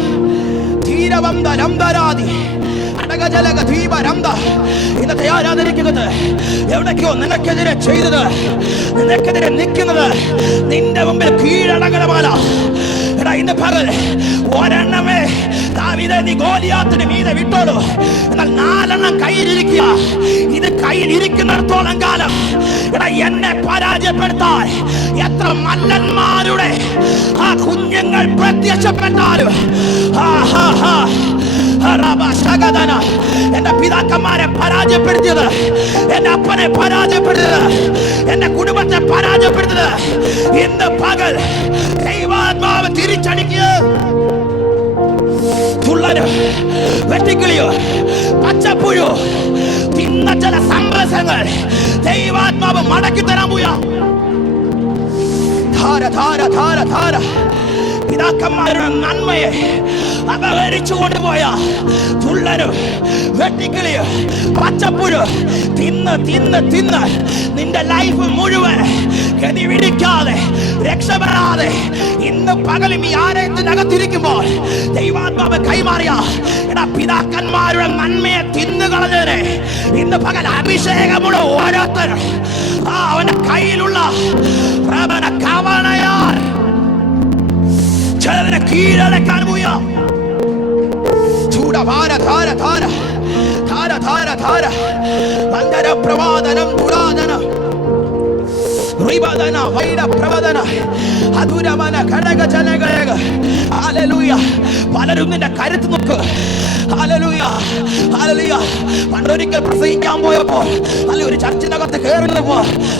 ഇന്നത്തെ ആരാധനിക്കുന്നത് എവിടേക്കോ നിനക്കെതിരെ ചെയ്തത്, നിനക്കെതിരെ നിൽക്കുന്നത് നിന്റെ മുമ്പിൽ കീഴടങ്ങണമല്ല. എടാ ഇന്ന് പകൽ ഒരെണ്ണമേ ദാവീദേ നീ ഗോലിയാത്തിന് മീതെ വിട്ടോളൂ. എന്നാൽ 4 കയ്യിലിരിക്കുക. ഇത് കയ്യിലിരിക്കുന്നിടത്തോളം കാലം എടാ എന്നെ പരാജയപ്പെടുത്താൻ എത്ര മല്ലന്മാരുടെ ആ കുഞ്ഞുങ്ങൾ പ്രത്യക്ഷപ്പെട്ടാലും എന്റെ പിതാക്കന്മാരെ പരാജയപ്പെടുത്തിയത്, എന്റെ അപ്പനെ പരാജയപ്പെടുത്തിയത്, എന്റെ കുടുംബത്തെ പരാജയപ്പെടുത്തിയത് ഇന്ന് പകൽ ദൈവാത്മാവ് തിരിച്ചടിക്കുക. തുള്ളന് വെട്ടിക്കിളിയോ പച്ചപ്പുഴോ തിന്ന ചില സംഭവങ്ങൾ ദൈവാത്മാവ് മടക്കി തരാൻ പോയാ. പിതാക്കന്മാരുടെ നന്മയെ അപഹരിച്ചു കൊണ്ടുപോയ തുള്ളന് വെട്ടിക്കിളിയോ പച്ചപ്പുഴു തിന്ന് തിന്ന് തിന്ന് നിന്റെ ലൈഫ് മുഴുവൻ ഗതി പിടിക്കാതെ രക്ഷപ്പെടാതെ ഇന്ന് പകലും ഈ ആലയത്തിനകത്തിരിക്കുമ്പോൾ ദൈവാത്മാവ് കൈമാറിയ എടാ പിതാക്കന്മാരുടെ നന്മയെ തിന്നുകളഞ്ഞതിനെ ഇന്ന് പകൽ അഭിഷേകമുള്ള ഓരോരുത്തരും അവന്റെ കയ്യിലുള്ള പ്രബല കവണയാൽ ചിലതിനെ കീഴടക്കാൻ പോയ പ്രവാദനം പുരാതനം പലരും നിന്റെ കരുത്ത് നോക്ക്. പണ്ടൊരിക്കൽ പ്രസംഗിക്കാൻ പോയപ്പോ അല്ലെ ഒരു ചർച്ചിനകത്ത് കയറുന്നപ്പോ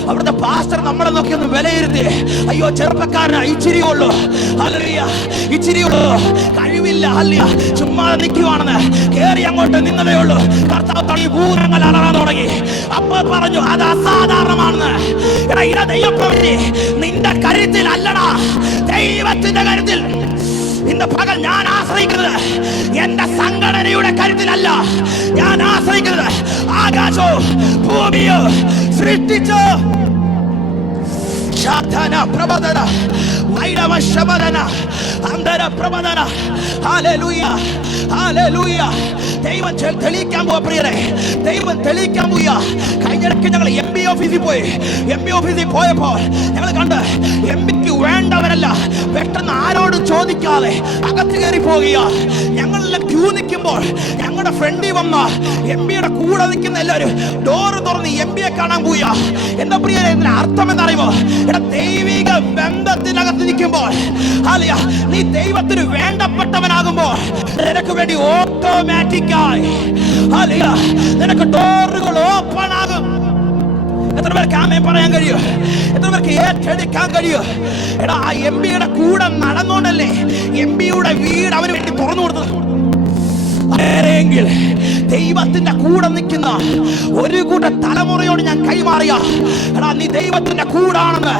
അവിടുത്തെ പാസ്റ്റർ നമ്മളെ നോക്കി ഒന്ന് വിലയിരുത്തി, അയ്യോ ചെറുപ്പക്കാരനാ ഇച്ചിരിയുള്ളൂ, ഇച്ചിരിയുള്ളൂ, കഴിവില്ല, അല്ല ചുമ്മാ നിൽക്കുവാണെന്ന് കയറി അങ്ങോട്ട് നിന്നതേ ഉള്ളൂ. കർത്താവ് തുടങ്ങി ഭൂതങ്ങൾ അലറാൻ തുടങ്ങി. അപ്പോൾ പറഞ്ഞു അത് അസാധാരണമാണെന്ന്. എടാ ഇട ദൈവപ്രവൃത്തി നിന്റെ കരുത്തിൽ അല്ലടാ, ദൈവത്തിന്റെ കരുത്തിൽ. ഇന്ന് പകൽ ഞാൻ ആശ്രയിക്കുന്നത് എന്റെ സംഘടനയുടെ കരുത്തിലല്ല. ഞാൻ ആശ്രയിക്കുന്നത് ആകാശവും ഭൂമിയോ സൃഷ്ടിച്ചു പ്രബോധന വൈരവ ശബദന അന്തര പ്രബോധന. ഹല്ലേലൂയ ഹല്ലേലൂയ. ദൈവം തെളിയിക്കാൻ പോവാ പ്രിയരെ. ദൈവം തെളിയിക്കാൻ പോവുക. കഴിഞ്ഞിടയ്ക്ക് ഞങ്ങൾ MB ഓഫീസിൽ പോയി. MB ഓഫീസിൽ പോയപ്പോൾ ഞങ്ങൾ കണ്ട് MBക്ക് വേണ്ടവരല്ല പെട്ടെന്ന് ആരോടും ചോദിക്കാതെ അകത്ത് കയറി പോകുക. ഞങ്ങളെല്ലാം ക്യൂ നിൽക്കുമ്പോൾ ഞങ്ങളുടെ ഫ്രണ്ടിൽ വന്ന MBയുടെ കൂടെ നിൽക്കുന്ന എല്ലാവരും ഡോറ് തുറന്ന് MBയെ കാണാൻ പോവുക. എന്താ പ്രിയരെ ഇതിന് അർത്ഥം എന്നറിയുമോ? എടാ, ദൈവിക ബന്ധത്തിനകത്ത് നിൽക്കുമ്പോൾ നീ ദൈവത്തിന് വേണ്ടപ്പെട്ടവനാകുമ്പോൾ നിനക്ക് വേണ്ടി ഓട്ടോമാറ്റിക്കായി നിനക്ക് ഡോറുകൾ ഓപ്പൺ ആകും. എത്ര പേർക്ക് ആമേൻ പറയാൻ കഴിയും? എത്ര പേർക്ക് ഏറ്റെടുക്കാൻ കഴിയും? എടാ, ആ MBയുടെ കൂടെ നടന്നോണ്ടല്ലേ MBയുടെ വീട് അവന് വേണ്ടി തുറന്നു കൊടുത്തത്. െങ്കിൽ ദൈവത്തിന്റെ കൂടെ നിൽക്കുന്ന ഒരു കൂട്ടം തലമുറയോട് ഞാൻ കൈമാറിയ, എടാ, നീ ദൈവത്തിന്റെ കൂടാണെന്ന്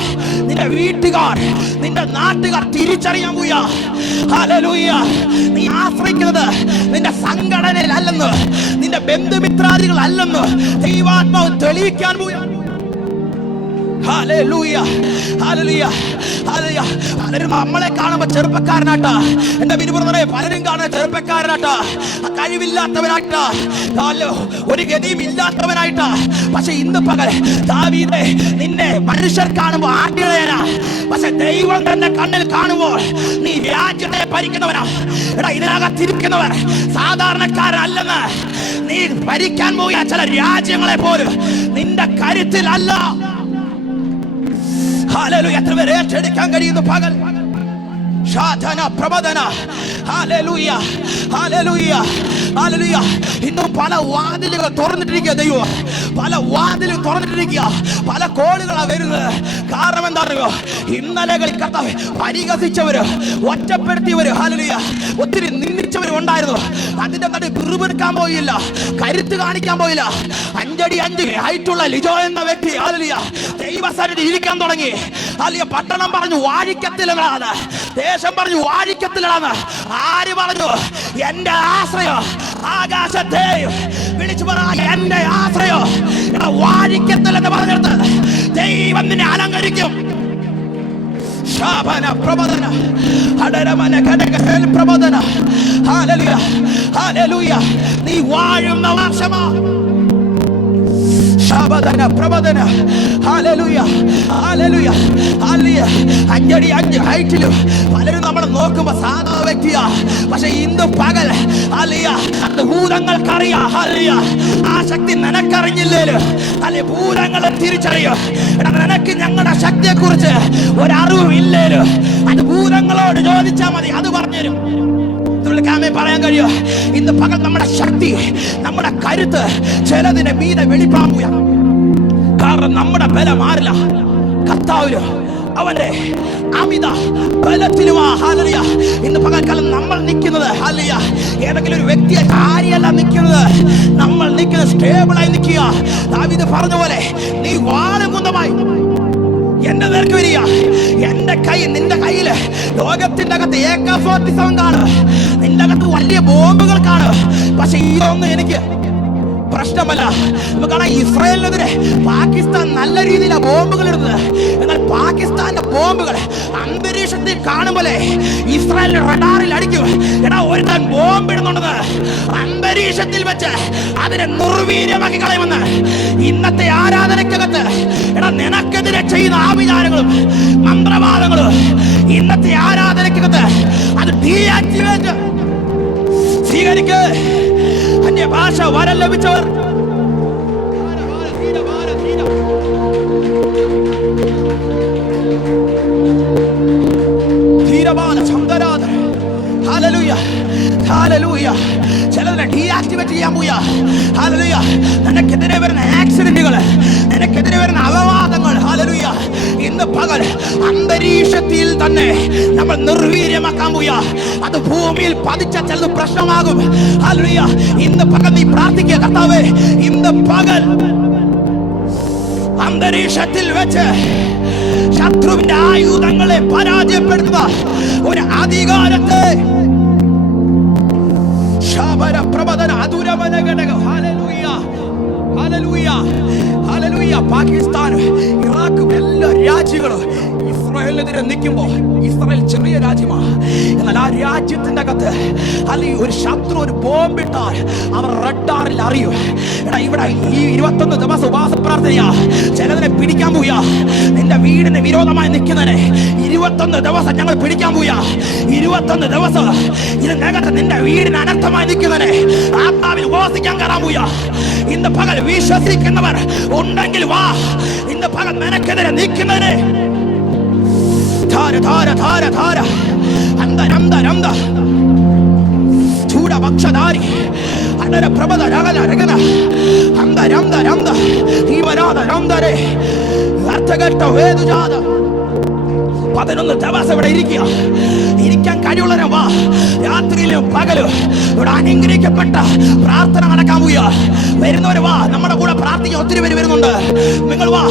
നിന്റെ വീട്ടുകാർ, നിന്റെ നാട്ടുകാർ തിരിച്ചറിയാൻ പോയാ. ഹല്ലേലൂയ. നീ ആശ്രയിക്കുന്നത് നിന്റെ സംഘടനയിൽ അല്ലെന്ന്, നിന്റെ ബന്ധുമിത്രാദികൾ അല്ലെന്ന് ദൈവാത്മാവ് തെളിയിക്കാൻ പോയാ. ഹല്ലേലൂയ, ഹല്ലേലൂയ, ഹല്ലേലൂയ. പലരും നമ്മളെ കാണുമ്പോൾ ചെറുപ്പക്കാരനാട്ടാ. എന്റെ വിനുബ്രദറെ, പലരും കാണുന്ന ചെറുപ്പക്കാരനാട്ടാ, കഴിവില്ലാത്തവനായിട്ടാ, ഒരു ഗതിയും ഇല്ലാത്തവനായിട്ടാ. പക്ഷെ ഇന്ന് പകൽ ദാവീദേ, നിന്നെ മനുഷ്യർ കാണുമ്പോൾ ആട്ടികളയാ, പക്ഷെ ദൈവം തന്നെ കണ്ണിൽ കാണുമ്പോൾ നീ രാജ്യത്തെ ഭരിക്കുന്നവനാ. എടാ, ഇതിനകത്തിരിക്കുന്നവർ സാധാരണക്കാരനല്ലെന്ന് നീ ഭരിക്കാൻ പോയ ചില രാജ്യങ്ങളെ പോലും നിന്റെ കരുത്തിലല്ല. ഹല്ലേലൂയ. എത്ര പേരെ ഏറ്റെടുക്കാൻ കഴിയുന്നു പകൽ? സാധന പ്രബോധന. ഹല്ലേലൂയ, ഹല്ലേലൂയ, ഹല്ലേലൂയ. ഇന്നും പല വാതിലുകൾ തുറന്നിട്ടിരിക്കുക. ദൈവം പല വാതിലും തുറന്നിട്ടിരിക്കുക. പല കോളുകളാ വരുന്നത്. കാരണം എന്താ അറിയോ? ഇന്നലകളിൽ കർത്താവ് പരിഹസിച്ചവര്, ഒറ്റപ്പെടുത്തിയവര്, ഹല്ലേലൂയ, ഒത്തിരി നിന്ദിച്ചവരും ഉണ്ടായിരുന്നു. അതിന്റെ നടുവിൽ പിറുപിറുക്കാൻ പോയില്ല, കരുത്ത് കാണിക്കാൻ പോയില്ല. 5 അടി 5 ഹൈറ്റുള്ള ലിജോ എന്ന വ്യക്തി, ഹല്ലേലൂയ, ദൈവസന്നിധി ഇരിക്കാൻ തുടങ്ങി. ഹല്ലേലൂയ. പട്ടണം പറഞ്ഞു വാഴിക്കത്തിലാണ്, ദേശം പറഞ്ഞു വാഴിക്കത്തിലാണ്. ആര് പറഞ്ഞു? എന്റെ ആശ്രയം ആകാശത്തെ വിളിച്ചു പറ, എന്റെ ആശ്രയം വാഴിക്കത്തില്ലെന്ന് പറഞ്ഞെടുത്ത് ദൈവം നിന്നെ അലങ്കരിക്കും. ശാപന പ്രബോധന, അടരമന ഘടകൽ പ്രബോധന. ഹല്ലേലൂയ, ഹല്ലേലൂയ. നീ വാഴുന്ന വർഷമാ. ശാപന പ്രബോധന. ഹല്ലേലൂയ, ഹല്ലേലൂയ, ഹല്ലേലൂയ. 5 അടി 5 ഹൈറ്റിലും പലരും നമ്മളെ നോക്കുമ്പോ സാധാ വ്യക്തിയാ. പക്ഷെ ഇന്ന് പകൽ ഹല്ലേലൂയ, അത് ഭൂതങ്ങൾക്കറിയാം. ഹല്ലേലൂയ. ആ ശക്തി നിനക്കറിഞ്ഞില്ലേലും അല്ലെ ഭൂതങ്ങളെ തിരിച്ചറിയും. എടാ, നിനക്ക് ഞങ്ങളുടെ ശക്തിയെ കുറിച്ച് ഒരറിവും ഇല്ലേലും അത് ഭൂതങ്ങളോട് ചോദിച്ചാൽ മതി, അത് പറഞ്ഞുതരും. പറയാൻ കഴിയോ? ഇന്ന് പകൽ നമ്മുടെ ശക്തി, നമ്മുടെ കരുത്ത് ചിലതിനെ മീതെ വെളിപ്പാൻ പോയ. കാരണം നമ്മുടെ ബലം ആരില്ല, കർത്താവില്, അവന്റെ അമിത ബലത്തിലുമാ. ഹല്ലേലൂയ. ഇന്ന് പകൽക്കാലം നമ്മൾ നിൽക്കുന്നത്, ഹല്ലേലൂയ, ഏതെങ്കിലും ഒരു വ്യക്തിയെ കാര്യമല്ല നിൽക്കുന്നത്. നമ്മൾ നിൽക്കുന്നത് സ്റ്റേബിളായി നിൽക്കുക. ദാവീദ് പറഞ്ഞ പോലെ നീ വാളുകുന്തമായി എന്റെ നേർക്ക് വരിക. എന്റെ കൈ നിന്റെ കയ്യില് ലോകത്തിന്റെ അകത്ത് AK-47 കാണും, നിന്റെ അകത്ത് വലിയ ബോംബുകൾ കാണും. പക്ഷെ ഇതൊന്നും എനിക്ക് പ്രശ്നമല്ല. നമുക്ക് കാണാം, ഇസ്രായേലിനെതിരെ പാകിസ്ഥാൻ നല്ല രീതിയിലാണ് ബോംബുകൾ ഇടുന്നത്. എന്നാൽ പാകിസ്ഥാന്റെ ബോംബുകൾ അന്തരീക്ഷത്തിൽ കാണുമ്പോലെ ഇസ്രായേലിന്റെ റഡാറിൽ അടിക്കും. എടാ, ഒരുത്തൻ ബോംബ് ഇടുന്നുണ്ടെന്ന് അന്തരീക്ഷത്തിൽ വെച്ച് അതിനെ നിർവീര്യമാക്കി കളയുമെന്ന് ഇന്നത്തെ ആരാധനക്കകത്ത് എടാ നിനക്കെതിരെ ചെയ്യുന്ന ആഭിചാരങ്ങളും മന്ത്രവാദങ്ങളും ഇന്നത്തെ ആരാധനക്കകത്ത് അത് ഡീആക്ടിവേറ്റ് സ്വീകരിക്ക്. അന്യഭാഷ വരം ലഭിച്ചവർ ചിലതിനെ ഡീആക്ടിവേറ്റ് ചെയ്യാൻ പോയാ. ഹല്ലേലൂയ. നിനക്കെതിരെ വരുന്ന ആക്സിഡന്റുകൾ, നിനക്കെതിരെ വരുന്ന അപവാദങ്ങൾ, ഹല്ലേലൂയ, ഇന്ന് പകൽ അന്തരീക്ഷത്തിൽ തന്നെ നമ്മൾ നിർവീര്യമാക്കാൻ പോയാ. അത് ഭൂമിയിൽ പതിച്ച ചിലത് പ്രശ്നമാകും. ഹല്ലേലൂയ. ഇന്ന് പകൽ നീ പ്രാർത്ഥിക്കുക, കർത്താവേ, ഇന്ന് പകൽ അന്തരീക്ഷത്തിൽ വെച്ച് ശത്രുവിന്റെ ആയുധങ്ങളെ പരാജയപ്പെടുത്തുക ഒരു അധികാരത്തെ പാകിസ്ഥാനും ഇറാഖും എല്ലാ രാജ്യങ്ങളും ഇസ്രായേലിനെതിരെ നിൽക്കുമ്പോ, ഇസ്രായേൽ ചെറിയ രാജ്യമാണ്, എന്നാൽ ആ രാജ്യത്തിന്റെ അകത്ത് അല്ലെങ്കിൽ ഒരു ശത്രു ഒരു ബോംബിട്ടാൽ അവർ റഡാറിൽ അറിയും. എടാ ഇവിടെ ഈ 21 ദിവസം ഉപവാസ പ്രാർത്ഥനയാ, ചിലതിനെ പിടിക്കാൻ പോയാ. നിന്റെ വീടിന് വിരോധമായി നിൽക്കുന്നതിനെ 21 ദിവസം ഞങ്ങൾ പിടിക്കാൻ പോയാ. 21 ദിവസം ഇതിനകത്ത് നിന്റെ വീടിന് അനർത്ഥമായി നിൽക്കുന്നതിനെ ആത്മാവിൽ ഉപവസിക്കാൻ കയറാൻ പോയാ. ഇന്ന് പകൽ വിശ്വസിക്കുന്നവർ ഉണ്ടെങ്കിൽ വാ. ഇന്ന് പകൽ നിനക്കെതിരെ നിൽക്കുന്നതിനെ ധാര ധാര ധാര ധാര അന്ത രന്ത രന്ത ചൂടപക്ഷധാരി അനര പ്രഭത രഗന രഗന അന്ത രന്ത രന്ത ജീവനാഥ രന്തരെ അർത്ഥകെട്ട വേദുജാത 11 ദിവസം ഇവിടെ ഇരിക്കാൻ കഴിവുള്ളവരെ വാ. രാത്രിയിലും പകലും ഇവിടെ അനുഗ്രഹിക്കപ്പെട്ട പ്രാർത്ഥന നടക്കാൻ പോവുക. വരുന്നവര് വാ, നമ്മുടെ കൂടെ പ്രാർത്ഥിക്കാൻ ഒത്തിരി പേര് വരുന്നുണ്ട്. നിങ്ങൾ വാ,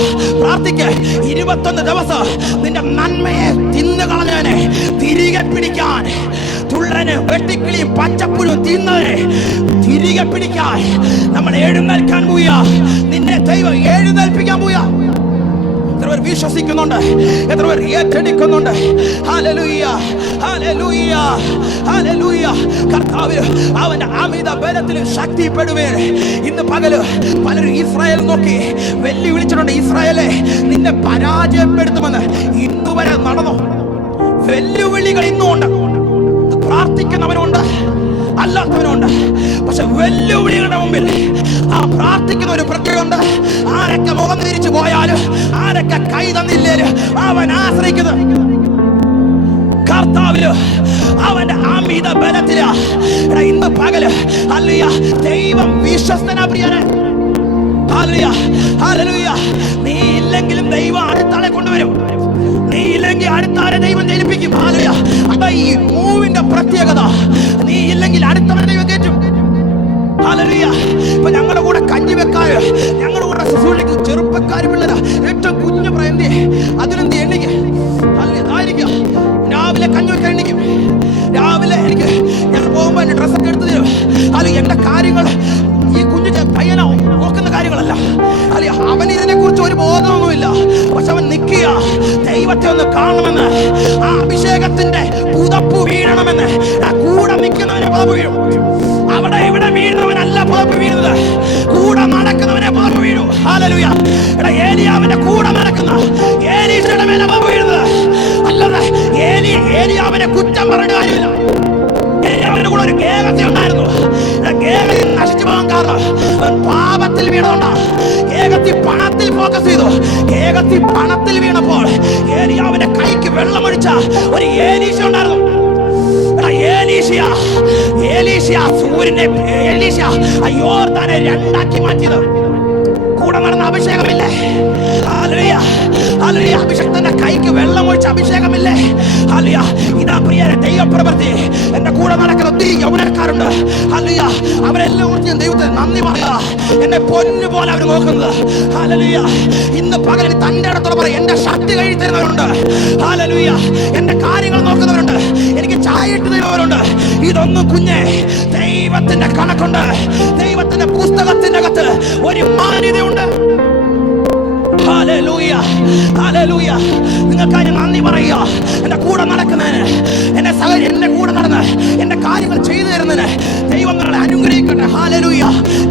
പ്രാർത്ഥിക്ക്. 21 ദിവസം നിന്റെ നന്മയെ തിന്നു കളഞ്ഞവനെ തിരികെ പിടിക്കാൻ, തുള്ളന് വെട്ടിക്കിളിയും പച്ചപ്പുഴും തിന്നവനെ തിരികെ പിടിക്കാൻ നമ്മൾ എഴുന്നേൽക്കാൻ പോവുക. നിന്നെ ദൈവം എഴുന്നേൽപ്പിക്കാൻ പോവുക. എത്ര പേർ വിശ്വസിക്കുന്നുണ്ട്? എത്ര പേർ ഏറ്റെടുക്കുന്നുണ്ട്? ഹല്ലേലൂയ, ഹല്ലേലൂയ, ഹല്ലേലൂയ. കർത്താവ് അവന്റെ അമിത ബലത്തിൽ ശക്തിപ്പെടുവേ. ഇന്ന് പകല് പലരും ഇസ്രായേൽ നോക്കി വെല്ലുവിളിച്ചിട്ടുണ്ട്. ഇസ്രായേലെ നിന്നെ പരാജയപ്പെടുത്തുമെന്ന് ഇന്നുവരെ നടന്നു. വെല്ലുവിളികൾ ഇന്നുമുണ്ട്. പ്രാർത്ഥിക്കുന്നവനുണ്ട്, അല്ലാത്തവനുണ്ട്. പക്ഷെ വെല്ലുവിളികളുടെ മുമ്പിൽ ആ പ്രാർത്ഥിക്കുന്ന ഒരു പ്രത്യേകമുണ്ട്. ആരൊക്കെ മുഖം തിരിച്ചു പോയാലും, ആരൊക്കെ കൈ തന്നില്ലേലും അവൻ ആശ്രയിക്കുന്നത് കർത്താവില്, അവന്റെ അമിത ബലത്തിലാ. ഇന്ന് പകല് ഹല്ലേലൂയ, ദൈവം വിശ്വസ്തനാ പ്രിയരെ. Hallelujah, hallelujah. നീ ഇല്ലെങ്കിലും ദൈവം അടുത്താളെ കൊണ്ടുവരും. നീ ഇല്ലെങ്കിൽ അടുത്താരെ ദൈവം ജനിപ്പിക്കും. ഹല്ലേലൂയ. അതാ ഈ മൂവിന്റെ പ്രത്യേകത. നീ ഇല്ലെങ്കിൽ അടുത്തവരെ ദൈവം കയറ്റും. ഹല്ലേലൂയ. ഇപ്പൊ ഞങ്ങളുടെ കൂടെ കഞ്ഞി വെക്കാറ്, ഞങ്ങളുടെ കൂടെ ശുശ്രൂഷയ്ക്ക് ചെറുപ്പക്കാരും പിള്ളേരാ. ഏറ്റവും കുഞ്ഞു പ്രായന്തി അതിനെന്ത് എണ്ണിക്ക് ആയിരിക്കും. രാവിലെ കഞ്ഞി വെക്കാൻ എണ്ണിക്കും. രാവിലെ എനിക്ക് ഞങ്ങൾ പോകുമ്പോ എന്റെ ഡ്രസ്സൊക്കെ എടുത്തു തരും. അല്ലെങ്കിൽ എന്റെ കാര്യങ്ങൾ ഈ കുഞ്ഞു പയ്യനോ നോക്കുന്ന കാര്യങ്ങളല്ല. അല്ലെ, അവൻ ഇതിനെ കുറിച്ച് ഒരു ബോധമൊന്നുമില്ല. പക്ഷെ അവൻ നിൽക്കുക, ദൈവത്തെ ഒന്ന് കാണണമെന്ന്, ആ അഭിഷേകത്തിന്റെ പുതപ്പ് വീഴണമെന്ന്. ആ കൂടെ നിൽക്കുന്നവനെ പുതപ്പ് വീഴും. അവിടെ ഇവിടെ വീഴുന്നവനല്ല പുതപ്പ് വീഴുന്നത്, കൂടെ നടക്കുന്നവനെ പുതപ്പ് വീഴൂ. ഹല്ലേലൂയ. എടാ, ഏലിയാവിന്റെ കൂടെ നടക്കുന്ന ഏലീശയുടെ മേലെ പുതപ്പ് വീഴുന്നത് അല്ലാതെ ഏലിയാവിനെ കുറ്റം പറഞ്ഞ കാര്യമില്ല. ഏലിയാവിന്റെ കൂടെ ഒരു കേകത്തി ഉണ്ടായിരുന്നു. കേകത്തി നശിച്ചു പോകാൻ കാരണം പാപത്തിൽ വീണതുകൊണ്ടാ. കേകത്തി പണത്തിൽ ഫോക്കസ് ചെയ്തു. കേകത്തി പണത്തിൽ വീണപ്പോൾ ഏലിയാവിന്റെ കൈക്ക് വെള്ളമൊഴിച്ച ഒരു ഏലീശ ഉണ്ടായിരുന്നു. യോർദാനെ രണ്ടാക്കി മാറ്റിയത് കൂടെ നടന്ന അഭിഷേകമില്ലേ? Hallelujah, hallelujah. അഭിഷേകത്തിന്റെ കൈക്ക് വെള്ളം ഒഴിച്ച അഭിഷേകമില്ലേ? ഹല്ലേലൂയ. ഇതാ പ്രിയരെ ദൈവപ്രവൃത്തി. എന്റെ കൂടെ നടക്കുന്ന ഒത്തിരി യൗവനക്കാരുണ്ട്. ഹല്ലേലൂയ. അവരെല്ലാം കുറിച്ച് ഞാൻ ദൈവത്തിന് നന്ദി പറയുക. എന്നെ പൊന്നു പോലെ അവർ നോക്കുന്നത്. ഹല്ലേലൂയ. ഇന്ന് പകലിൽ തന്റെ അടുത്തോടെ പറയും, എന്റെ ഷർട്ട് കഴുകി തരുന്നവരുണ്ട്. ഹല്ലേലൂയ. എന്റെ കാര്യങ്ങൾ നോക്കുന്നവരുണ്ട്. എനിക്ക് ചായ ഇട്ട് തരുന്നവരുണ്ട്. ഇതൊന്നും കുഞ്ഞെ, ദൈവത്തിന്റെ കണക്കുണ്ട്. ദൈവത്തിന്റെ പുസ്തകത്തിന്റെ അകത്ത് ഒരു മാന്യതയുണ്ട്. Hallelujah, hallelujah. നിങ്ങൾക്ക് ഞാൻ നന്ദി പറയുക. എന്റെ കൂടെ നടക്കുന്നതിന്, എന്റെ കൂടെ നടന്ന് എന്റെ കാര്യങ്ങൾ ചെയ്തു തരുന്നതിന് ദൈവം നിങ്ങളെ അനുഗ്രഹിക്കട്ടെ. ഹല്ലേലൂയ.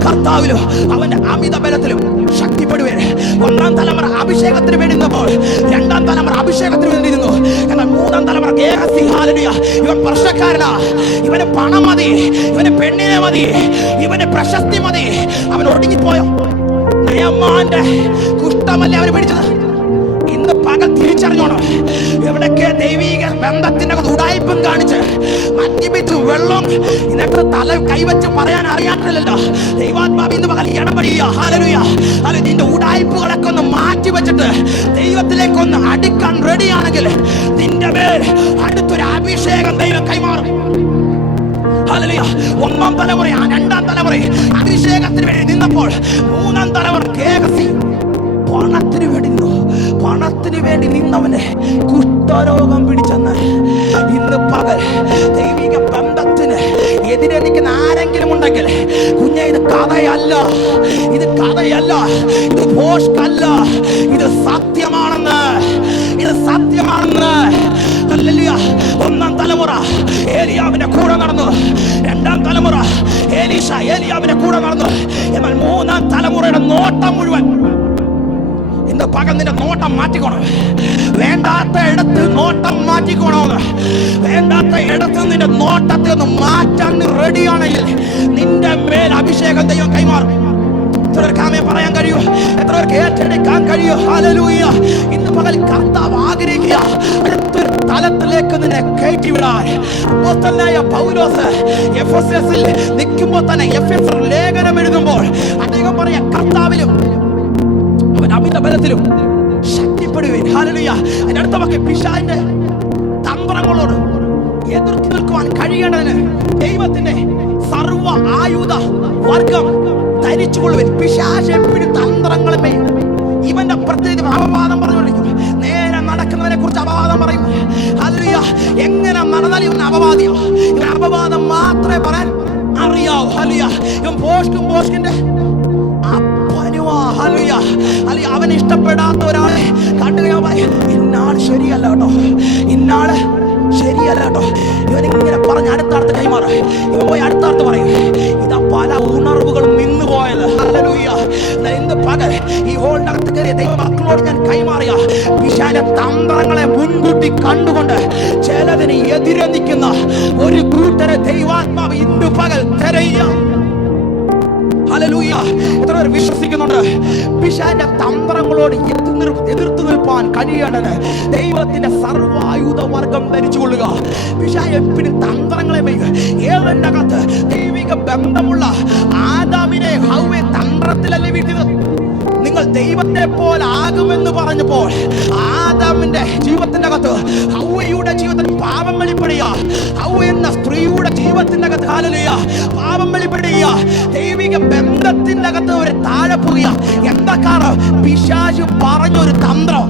കർത്താവിലും അവന്റെ അമിത ബലത്തിലും ശക്തിപ്പെടുവേ. 1-ാം തലമുറ അഭിഷേകത്തിന് വേണ്ടി നിന്നപ്പോൾ 2-ാം തലമുറ അഭിഷേകത്തിന് വേണ്ടി നിന്നു. എന്നാൽ 3-ാം തലമുറ ഗേഹസി. ഹല്ലേലൂയ. ഇവൻ പ്രശ്നക്കാരനാ. ഇവന് പണം മതി, ഇവന് പെണ്ണിനെ മതി, ഇവന് പ്രശസ്തി മതി. അവൻ ഒടുങ്ങിപ്പോയോ? നയമാന്റെ കുഷ്ഠമല്ലേ അവന് പിടിച്ചത്? ഇന്ന് പകൽ തിരിച്ചറിഞ്ഞോണം. എവിടൊക്കെ ദൈവീക ബന്ധത്തിന്റെ ഉടായ്പും കാണിച്ച് മദ്യപിച്ച് വെള്ളം ഇന്നത്തെ തല കൈവച്ച് പറയാൻ അറിയാത്തില്ലല്ലോ. ദൈവാത്മാവ് ഇന്ന് പകൽ ഇടപെടുക. ഹല്ലേലൂയ. അത് നിന്റെ ഉടായ്പുകളൊക്കെ ഒന്ന് മാറ്റി വെച്ചിട്ട് ദൈവത്തിലേക്കൊന്ന് അടുക്കാൻ റെഡിയാണെങ്കിൽ നിന്റെ മേൽ അടുത്തൊരു അഭിഷേകം ദൈവം കൈമാറും. ഹല്ലേലൂയ. 1-ാം തലമുറ 2-ാം തലമുറ അഭിഷേകത്തിന് വേണ്ടി നിന്നപ്പോൾ 3-ാം തലമുറ കേകസി പണത്തിന് വേണ്ടി നിന്നു. പണത്തിന് വേണ്ടി നിന്നവനെ കുഷ്ഠരോഗം പിടിച്ചെന്ന്. ഇന്ന് പകൽ ദൈവിക ബന്ധത്തിന് എതിരെ നിൽക്കുന്ന ആരെങ്കിലും ഉണ്ടെങ്കിൽ കുഞ്ഞെ, ഇത് കഥയല്ല, ഇത് കഥയല്ല, ഇത് ഭോഷ്കല്ല, ഇത് സത്യമാണെന്ന് ഇത് സത്യമാണെന്ന്. ഹല്ലേലൂയ. ഒന്നാം തലമുറ ഏലിയാവിന്റെ കൂടെ നടന്നു, രണ്ടാം തലമുറ എലീശ ഏലിയാവിന്റെ കൂടെ നടന്നു. എന്നാൽ മൂന്നാം തലമുറയുടെ നോട്ടം മുഴുവൻ ഇന്ന് പകൽ നിന്റെ നോട്ടം മാറ്റിക്കോണം. വേണ്ടാത്ത ഇടത്ത് നോട്ടം മാറ്റിക്കോണമെന്ന്. വേണ്ടാത്ത ഇടത്ത് നിന്റെ നോട്ടത്തെ ഒന്ന് മാറ്റാൻ നീ റെഡിയാണെങ്കിൽ നിന്റെ മേൽ അഭിഷേകം ദൈവം കൈമാറും. എത്ര പേർക്ക് ആമേൻ പറയാൻ കഴിയൂ? എത്ര പേർക്ക് ഏറ്റെടുക്കാൻ കഴിയൂ? ഹല്ലേലൂയ. ഇന്ന് പകൽ കർത്താവ് ആഗ്രഹിക്കുക അടുത്തൊരു തലത്തിലേക്ക് നിന്നെ കയറ്റി വിടാൻ. അപ്പോസ്തലനായ പൗലോസ് എഫെസസിൽ നിൽക്കുമ്പോൾ തന്നെ എഫെസർ ലേഖനം എഴുതുമ്പോൾ അദ്ദേഹം പറയാ, കർത്താവിലും അമിത ബലത്തിലും ശക്തിപ്പെടുവീൻ. ഹല്ലേലൂയ. അതിന്റെ അടുത്ത വാക്ക്, പിശാചിന്റെ തന്ത്രങ്ങളോട് എതിർത്ത് നിൽക്കുവാൻ കഴിയേണ്ടതിന് ദൈവത്തിന്റെ സർവ്വ ആയുധ വർഗം ധരിച്ചുകൊള്ളുവിൻ. പിശാച് എപ്പോഴും തന്ത്രങ്ങളെ ഇവന്റെ പ്രത്യേക അപവാദം പറഞ്ഞുകൊണ്ടിരിക്കും. നേരെ നടക്കുന്നവനെ കുറിച്ച് അപവാദം പറയും. ഹല്ലേലൂയ. എങ്ങനെ നടന്നാലും ഇവൻ അപവാദിയോ? ഇവൻ അപവാദം മാത്രമേ പറയാൻ അറിയാവൂ. ഹല്ലേലൂയ. ഇവൻ പോസ്റ്റിന്റെ അവൻ ഇഷ്ടപ്പെടാത്ത ഒരാളെ കണ്ടു ഇന്നാള് ശരിയല്ല കേട്ടോ, ഇന്നാള് ശരിയല്ല കേട്ടോ, ഇവനിങ്ങനെ പറഞ്ഞ് അടുത്തടുത്ത് കൈമാറും. ഇവൻ പോയി അടുത്തടുത്ത് പറയും. ഇതാ പല ഉണർവുകളും നിന്ന് പോയത്. ഹല്ലേലൂയ. ഇന്ന് പകൽ ഈ ഹോളിനകത്ത് കയറിയ ദൈവമക്കളോട് ഞാൻ കൈമാറിയ പിശാചിന്റെ തന്ത്രങ്ങളെ മുൻകൂട്ടി കണ്ടുകൊണ്ട് ചിലതിന് എതിരെ നിൽക്കുന്ന ഒരു കൂട്ടരെ ദൈവാത്മാവ് ഇന്ന് പകൽ തിരയുക. ഹല്ലേലൂയ. എത്ര പേർ വിശ്വസിക്കുന്നുണ്ട്? പിശാചിന്റെ തന്ത്രങ്ങളോട് എതിർത്ത് നിൽപ്പാൻ കഴിയേണ്ടത് ദൈവത്തിന്റെ സർവ്വായുധ വർഗം ധരിച്ചുകൊള്ളുക. പിശാച് എപ്പോഴും തന്ത്രങ്ങളെ ഏവന്റെ അകത്ത് ദൈവിക ബന്ധമുള്ള ആദാമിനെ ഹവ്വയെ തന്ത്രത്തിലല്ലേ വീഴ്ത്തിയത്? നിങ്ങൾ ദൈവത്തെ പോലെ ആകുമെന്ന് പറഞ്ഞപ്പോൾ ആദാമിന്റെ ജീവിതത്തിന്റെ അകത്ത് ഹവ്വയുടെ ജീവിതത്തിൽ പാപം വെളിപ്പെടുക. ഹവ്വ എന്ന സ്ത്രീയുടെ ജീവിതത്തിന്റെ അകത്ത് ഹല്ലേലൂയ പാപം വെളിപ്പെടുക. ദൈവിക ബന്ധത്തിന്റെ അകത്ത് ഒരു താഴെ പോവുക. എന്താ കാരണം? പിശാച് പറഞ്ഞൊരു തന്ത്രം.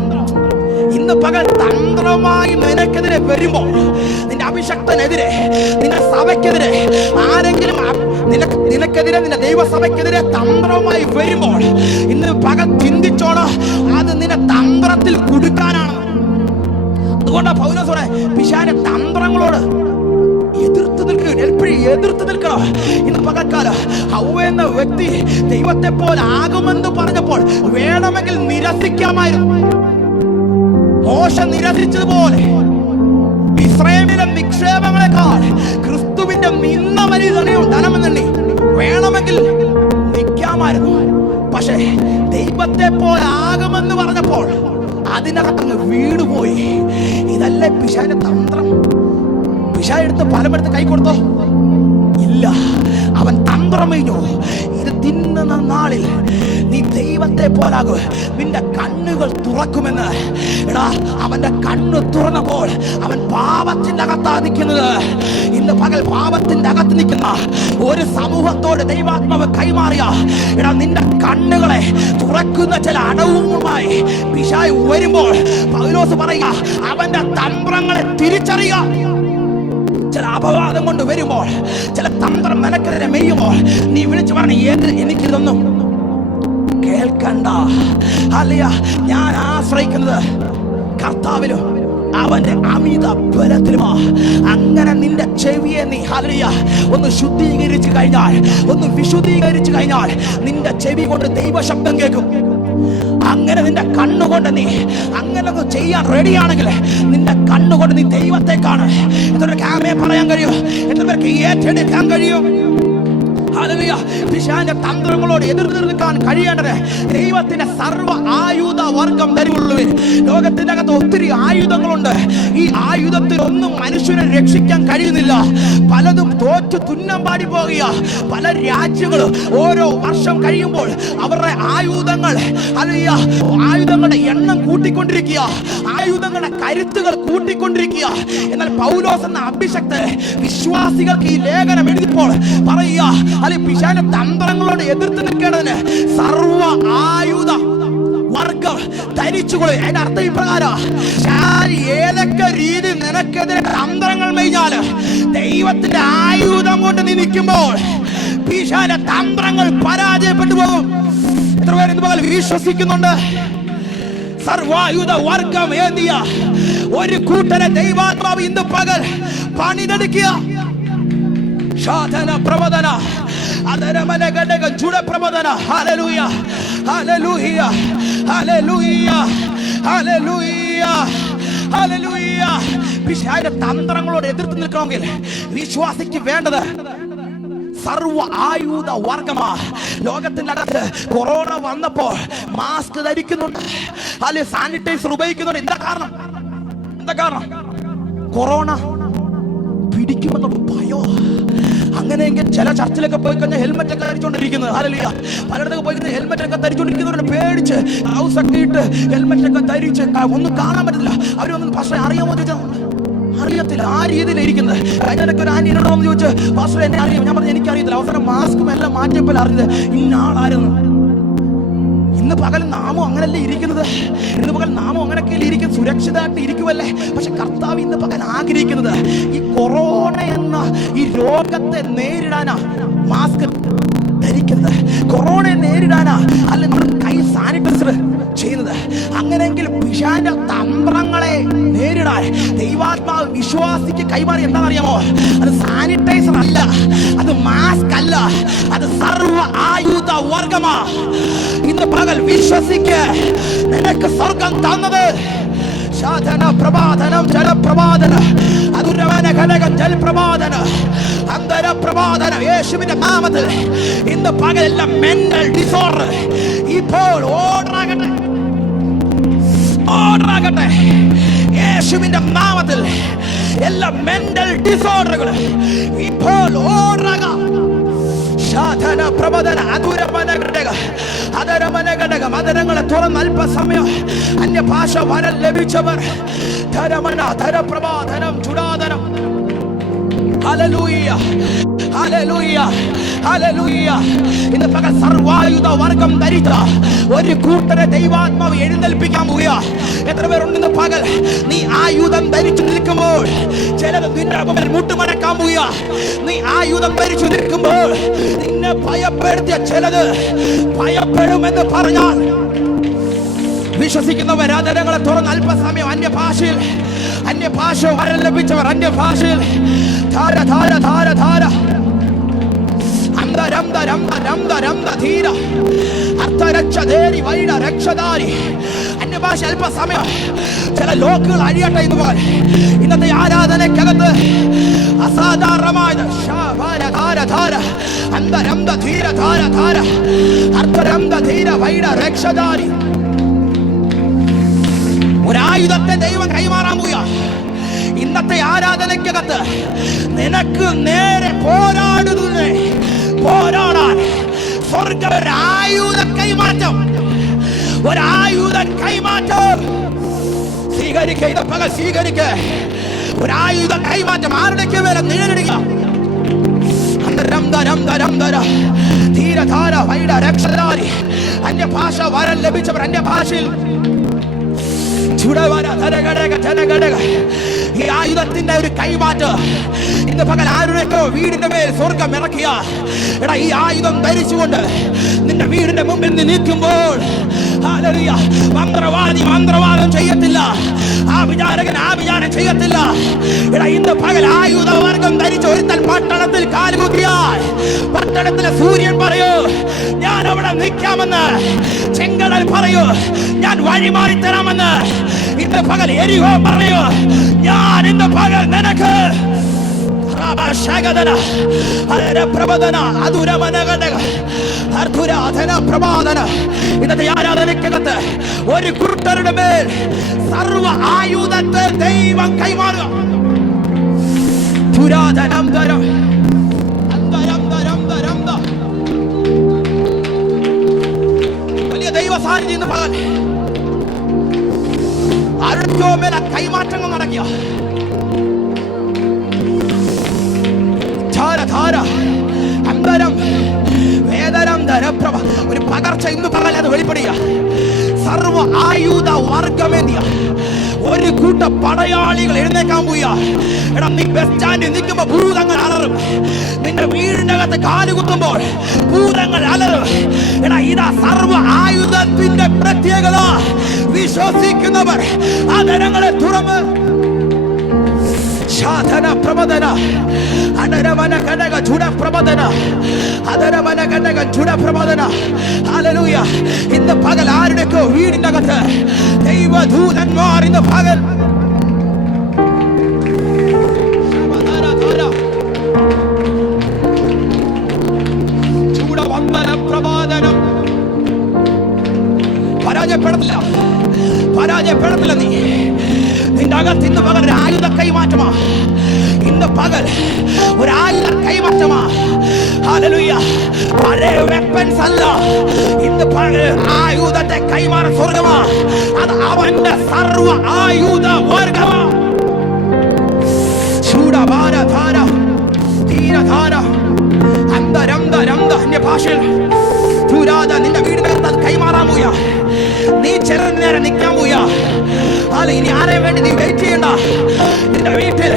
ഇന്ന് പകൽ തന്ത്രമായി നിനക്കെതിരെ വരുമ്പോൾ, നിന്റെ അഭിഷക്തനെതിരെ, നിന്റെ സഭയ്ക്കെതിരെ ആരെങ്കിലും നിനക്കെതിരെ, നിന്റെ ദൈവസഭയ്ക്കെതിരെ തന്ത്രമായി വരുമ്പോൾ ഇന്ന് പകൽ ചിന്തിച്ചോണം, അത് നിന്റെ തന്ത്രത്തിൽ കുടുക്കാനാണ്. അതുകൊണ്ടാണ് പൗലോസ് പറയുന്നത്, പിശാചിന്റെ തന്ത്രങ്ങളോട് എതിർത്ത് നിൽക്കുക, എപ്പോഴും എതിർത്ത് നിൽക്കണം. ഇന്ന് പകൽക്കാലം ഹവ്വ എന്ന വ്യക്തി ദൈവത്തെ പോലെ ആകുമെന്ന് പറഞ്ഞപ്പോൾ വേണമെങ്കിൽ നിരസിക്കാമായിരുന്നു. മോശ നിരസിച്ചതുപോലെ ഇസ്രായേലിലെ നിക്ഷേപങ്ങളെക്കാൾ ക്രിസ്തുവിന്റെ നിന്ന വലിയ ധനമെന്നുണ്ടി വേണമെങ്കിൽ നിൽക്കാമായിരുന്നു. പക്ഷേ ദൈവത്തെ പോലെ ആകുമെന്ന് പറഞ്ഞപ്പോൾ അതിനകത്തങ്ങ് വീടുപോയി. ഇതല്ലേ പിശാചിന്റെ തന്ത്രം? പിശാച് എടുത്ത് ഫലമെടുത്ത് കൈ കൊടുത്തോ? ഇല്ല. അവൻ തന്ത്രം കഴിഞ്ഞു. ഇത് തിന്നുന്ന നാളിൽ നീ ദൈവത്തെ പോലാകും, നിന്റെ കണ്ണുകൾ തുറക്കുമെന്ന്. എടാ, അവന്റെ കണ്ണ് തുറന്നപ്പോൾ അവൻ പാപത്തിന്റെ അകത്താ നിൽക്കുന്നത്. ഇന്ന് പകൽ പാപത്തിന്റെ അകത്ത് നിൽക്കുന്ന ഒരു സമൂഹത്തോട് ദൈവാത്മാവ് കൈമാറിയ, എടാ, നിന്റെ കണ്ണുകളെ തുറക്കുന്ന ചില അടവുകളുമായി പിശാച് വരുമ്പോൾ പൗലോസ് പറയുക, അവന്റെ തന്ത്രങ്ങളെ തിരിച്ചറിയുക. ചില അപവാദം കൊണ്ട് വരുമ്പോൾ, ചില തന്ത്രം നിനക്കെതിരെ മെയ്യുമ്പോൾ നീ വിളിച്ചു പറഞ്ഞ, ഏത് എനിക്കിതൊന്നും കേൾക്കണ്ട. ഹല്ലേലൂയ. ഞാൻ ആശ്രയിക്കുന്നത് കർത്താവിലും അവന്റെ അമിത ബലത്തിലുമാ. അങ്ങനെ നിന്റെ ചെവിയെ നീ ഹല്ലേലൂയ ഒന്ന് ശുദ്ധീകരിച്ചു കഴിഞ്ഞാൽ, ഒന്ന് വിശുദ്ധീകരിച്ചു കഴിഞ്ഞാൽ നിന്റെ ചെവി കൊണ്ട് ദൈവശബ്ദം കേൾക്കും. അങ്ങനെ നിന്റെ കണ്ണുകൊണ്ട് നീ അങ്ങനെ ഒന്ന് ചെയ്യാൻ റെഡിയാണെങ്കിൽ നിന്റെ കണ്ണുകൊണ്ട് നീ ദൈവത്തെ കാണും. എത്ര പേർക്ക് ആമേൻ പറയാൻ കഴിയും? എത്ര പേർക്ക് ഏറ്റെടുക്കാൻ കഴിയും? ഹല്ലേലൂയ. പിശാചിന്റെ തന്ത്രങ്ങളോട് എതിർത്ത് നിൽക്കാൻ കഴിയേണ്ടത് ദൈവത്തിന്റെ സർവ്വ ആയുധ വർഗം ധരിച്ചുകൊള്ളുവിൻ. ലോകത്തിന്റെ അകത്ത് ഒത്തിരി ആയുധങ്ങളുണ്ട്. ഈ ആയുധത്തിൽ ഒന്നും മനുഷ്യനെ രക്ഷിക്കാൻ കഴിയുന്നില്ല. പലതും തോറ്റു തുന്നം പാടി പോകുക. പല രാജ്യങ്ങളും ഓരോ വർഷം കഴിയുമ്പോൾ അവരുടെ ആയുധങ്ങൾ, ഹല്ലേലൂയ, ആയുധങ്ങളുടെ എണ്ണം കൂട്ടിക്കൊണ്ടിരിക്കുക, ആയുധങ്ങളുടെ കരുത്തുകൾ കൂട്ടിക്കൊണ്ടിരിക്കുക. എന്നാൽ പൗലോസ് എന്ന അഭിഷക്തൻ വിശ്വാസികൾക്ക് ഈ ലേഖനം എഴുതിയപ്പോൾ പറയുക, പിശാചിന്റെ തന്ത്രങ്ങളോട് എതിർത്ത് നിൽക്കേണ്ടതിന് സർവ്വ ആയുധ വർഗം ധരിച്ചുകൊള്ളുക. അതിന്റെ അർത്ഥം ഇപ്രകാരം, ഏതൊക്കെ രീതി നിനക്കെതിരെ തന്ത്രങ്ങൾ മെയ്ഞ്ഞാല് ദൈവത്തിന്റെ ആയുധം കൊണ്ട് നീ നിൽക്കുമ്പോൾ പിശാചിന്റെ തന്ത്രങ്ങൾ പരാജയപ്പെട്ടു പോകും. എത്ര പേര് ഇന്ന് പകൽ വിശ്വസിക്കുന്നുണ്ട്? സർവായുധ വർഗം ഏന്തിയ ഒരു കൂട്ടരെ ദൈവാത്മാവ് ഇന്ന് പകൽ പണിതെടുക്കുക. സാധന പ്രബോധന അതരമന ഘടക ജുഡ പ്രബോധന. ഹല്ലേലൂയ ഹല്ലേലൂയ ഹല്ലേലൂയ ഹല്ലേലൂയ ഹല്ലേലൂയ. പിശാചിന്റെ തന്ത്രങ്ങളോട് എതിർത്ത് നിൽക്കണമെങ്കിൽ വിശ്വാസിക്ക് വേണ്ടത് സർവ ആയുധ വർഗമാ. ലോകത്തിനകത്ത് കൊറോണ വന്നപ്പോൾ മാസ്ക് ധരിക്കുന്നുണ്ട്, അല്ലെ സാനിറ്റൈസർ ഉപയോഗിക്കുന്നുണ്ട്. എന്താ കാരണം? കൊറോണ പിടിക്കുമെന്നുള്ള ഭയോ. അങ്ങനെയെങ്കിൽ ചില ചർച്ചിലൊക്കെ പോയി കഴിഞ്ഞാൽ ഹെൽമെറ്റ് ഒക്കെ ധരിച്ചുകൊണ്ടിരിക്കുന്നത്. ഹല്ലേലൂയ. പലയിടത്തൊക്കെ പോയി കഴിഞ്ഞാൽ ഹെൽമെറ്റ് ഒക്കെ ധരിച്ചുകൊണ്ടിരിക്കുന്നവരുടെ പേടിച്ച് ഹൗസ് ഒക്കെ ഇട്ട് ഹെൽമെറ്റ് ഒക്കെ ധരിച്ച് ഒന്നും കാണാൻ പറ്റില്ല. അവരൊന്നും പക്ഷേ അറിയാമോ ചോദിച്ചാൽ അറിയത്തില്ല. ആ രീതിയിലിരിക്കുന്നത്. കഴിഞ്ഞിടയ്ക്ക് ഒരു ആന്റി എന്നോട് വന്ന് ചോദിച്ചു, പാസ്റ്റർ എന്നെ അറിയാം. ഞാൻ പറഞ്ഞു എനിക്കറിയത്തില്ല. അവസാനം മാസ്കും എല്ലാം മാറ്റിയപ്പോൾ അറിഞ്ഞത് ഇന്നാളായിരുന്നു. ഇന്ന് പകൽ നാമം അങ്ങനല്ലേ ഇരിക്കുന്നത്. ഇന്ന് പകൽ നാമം അങ്ങനെയൊക്കെ ഇരിക്കും, സുരക്ഷിതമായിട്ട് ഇരിക്കുമല്ലേ. പക്ഷെ കർത്താവ് ഇന്ന് പകൽ ആഗ്രഹിക്കുന്നത് ഈ കൊറോണ എന്ന ഈ രോഗത്തെ നേരിടാനാ മാസ്ക് ധരിക്കുന്നത്. കൊറോണയെ നേരിടാനാ അല്ലെ നമ്മൾ കൈ സാനിറ്റൈസർ ചെയ്യുന്നത്. അങ്ങനെയെങ്കിൽ പിശാചിന്റെ തന്ത്രങ്ങളെ നേരിടാൻ ദൈവാത്മാവ് വിശ്വാസിക്ക് കൈമാറി. എന്താണെന്നറിയാമോ? അത് സാനിറ്റൈസർ അല്ല, അത് മാസ്ക് അല്ല, അത് സർവ ആയുധ വർഗമാ. ഇന്ന് പകൽ വിശ്വസിക്ക്, നിനക്ക് സ്വർഗം തന്നത് സാധന പ്രബോധനം ജലപ്രബോധന അതുരവന ഘടകം ജലപ്രബോധന അന്തര പ്രബോധന യേശുവിന്റെ നാമത്തിൽ ഇന്ന് പകലെല്ലാം മെന്റൽ ഡിസോർഡർ ഇപ്പോൾ ഓർഡറാകട്ടെ യേശുവിന്റെ നാമത്തിൽ. എല്ലാ മെന്റൽ ഡിസോർഡറുകൾ ഇപ്പോൾ ഓർഡറാകാം. സാധന പ്രബോധന അതുരമന ഘടകം അതരമന ഘടകം അതരങ്ങളെ തുറന്ന് അല്പസമയം അന്യഭാഷ വരം ലഭിച്ചവർ ധരമന ധരപ്രബോധനം ചുടാതനം. ഹല്ലേലൂയ ഹല്ലേലൂയ ഹല്ലേലൂയ. ഇന്ന് പകൽ സർവായുധ വർഗം ധരിച്ച ഒരു കൂട്ടരെ ദൈവാത്മാവ് എഴുന്നേൽപ്പിക്കാൻ പോവുക. എത്ര പേരുണ്ടെന്ന് പകൽ നീ ആയുധം ധരിച്ചു നിൽക്കുമ്പോൾ ചിലത് നിന്റെ മുമ്പിൽ മുട്ടുമടക്കാൻ പോവുക. നീ ആയുധം ധരിച്ചു നിൽക്കുമ്പോൾ നിന്നെ ഭയപ്പെടുത്തിയ ചിലത് ഭയപ്പെടുമെന്ന് പറഞ്ഞാൽ വിശ്വസിക്കുന്നവർ ആദരങ്ങളെ തുറന്ന് അല്പസമയം അന്യഭാഷ വരം ലഭിച്ചവർ അന്യഭാഷയിൽ ധാര ധാര ധാര ധാര അന്യഭാഷ അല്പസമയം ചില ലോക്കുകൾ അഴിയട്ടെ. ഇതുപോലെ ഇന്നത്തെ ആരാധനയ്ക്കകത്ത് അസാധാരണമായത് ഒരായുധത്തെ ദൈവം കൈമാറാൻ പോവുക. ഇന്നത്തെ ആരാധനയ്ക്കകത്ത് നിനക്ക് നേരെ പോരാടാൻ സ്വർഗ്ഗം ഒരായുധ കൈമാറ്റം സ്വീകരിക്ക. ഒരായുധ കൈമാറ്റം ആരുടെക്ക് മേലെ നിഴലിടുക. അന്യഭാഷ വരം ലഭിച്ചവർ അന്യഭാഷയിൽ ഈ ആയുധത്തിന്റെ ഒരു കൈമാറ്റം ഇന്ന് പകൽ ആരുടെയൊക്കെ വീടിന്റെ മേൽ സ്വർഗം ഇറക്കിയ എടാ, ഈ ആയുധം ധരിച്ചുകൊണ്ട് നിന്റെ വീടിന്റെ മുമ്പിൽ നീ നിൽക്കുമ്പോൾ മന്ത്രവാദി മന്ത്രവാദം ചെയ്യത്തില്ല, ആഭിചാരകൻ ആഭിചാരം ചെയ്യത്തില്ല. എടാ, ഇന്ന് പകൽ ആയുധവർഗം ധരിച്ച് ഒരുത്തൻ പട്ടണത്തിൽ കാലുകുത്തിയാൽ പട്ടണത്തിലെ സൂര്യൻ പറയൂ ഞാൻ അവിടെ നിൽക്കാമെന്ന്, ചെങ്കടൽ പറയൂ ഞാൻ വഴിമാറി തരാമെന്ന്, ഇന്ന് പകൽ എരിഹോ പറയൂ ഞാൻ ഇന്ന് പകൽ നിനക്ക് ഇന്നത്തെ ആരാധനയ്ക്കകത്ത് ഒരു കൂട്ടരുടെ മേൽ സർവ ആയുധത്തെ ദൈവം കൈമാറുക. വലിയ ദൈവ സാന്നിധ്യം ഇന്ന് പകൽ ആരുടെ മേലെ കൈമാറ്റങ്ങൾ നടക്കുക. ഒരു പകർച്ച ഇന്ന് പകൽ അത് വെളിപ്പെടുക. സർവ ആയുധ വർഗമേന്തിയ ഒരു കൂട്ട പടയാളികൾ എഴുന്നേക്കാൻ പോവുക. എടാ, നീ ബസ് സ്റ്റാൻഡിൽ നിൽക്കുമ്പോൾ ഭൂതങ്ങൾ അലറും, നിന്റെ വീടിന്റെ അകത്ത് കാലുകുത്തുമ്പോൾ ഭൂതങ്ങൾ അലറും. എടാ, ഇതാ സർവ ആയുധത്തിന്റെ പ്രത്യേകത. വിശ്വസിക്കുന്നവർ ആദരങ്ങളെ തുറന്ന് ശാധന പ്രബോധന അടരമന ഘടക ചുട പ്രബോധന അടരമന ഘടക ചുട പ്രബോധന. ഹല്ലേലൂയ. ഇന്ന് പകൽ ആരുടെയൊക്കെ വീടിന്റെ അകത്ത് ദൈവദൂതന്മാർ ഇന്ന് പകൽ പ്രബോധനം പരാജയപ്പെടത്തില്ല. നീ നിന്റെ അകത്ത് ഇന്ന് പകൽ ഒരു ആയുധ കൈമാറ്റമാ. ഇന്ന് പകൽ ഒരു ആയുധ കൈമാറ്റമാ. ഹല്ലേലൂയ. പഴയ വെപ്പൻസ് അല്ല, ഇന്ന് പകൽ ആയുധത്തെ കൈമാറ സ്വർഗമാ. അത് അവന്റെ സർവ ആയുധ വർഗമാ. ചൂടഭാരധാര തീരധാര അന്തരംധ ഭാഷയിൽ നിന്റെ വീടിനകത്ത് അത് കൈമാറാൻ പോയാ. നീ ചെറു നേരം നിൽക്കാൻ പോയാ. അല്ല, ഇനി ആരെ വേണ്ടി നീ വെയിറ്റ് ചെയ്യണ്ട. നിന്റെ വീട്ടിൽ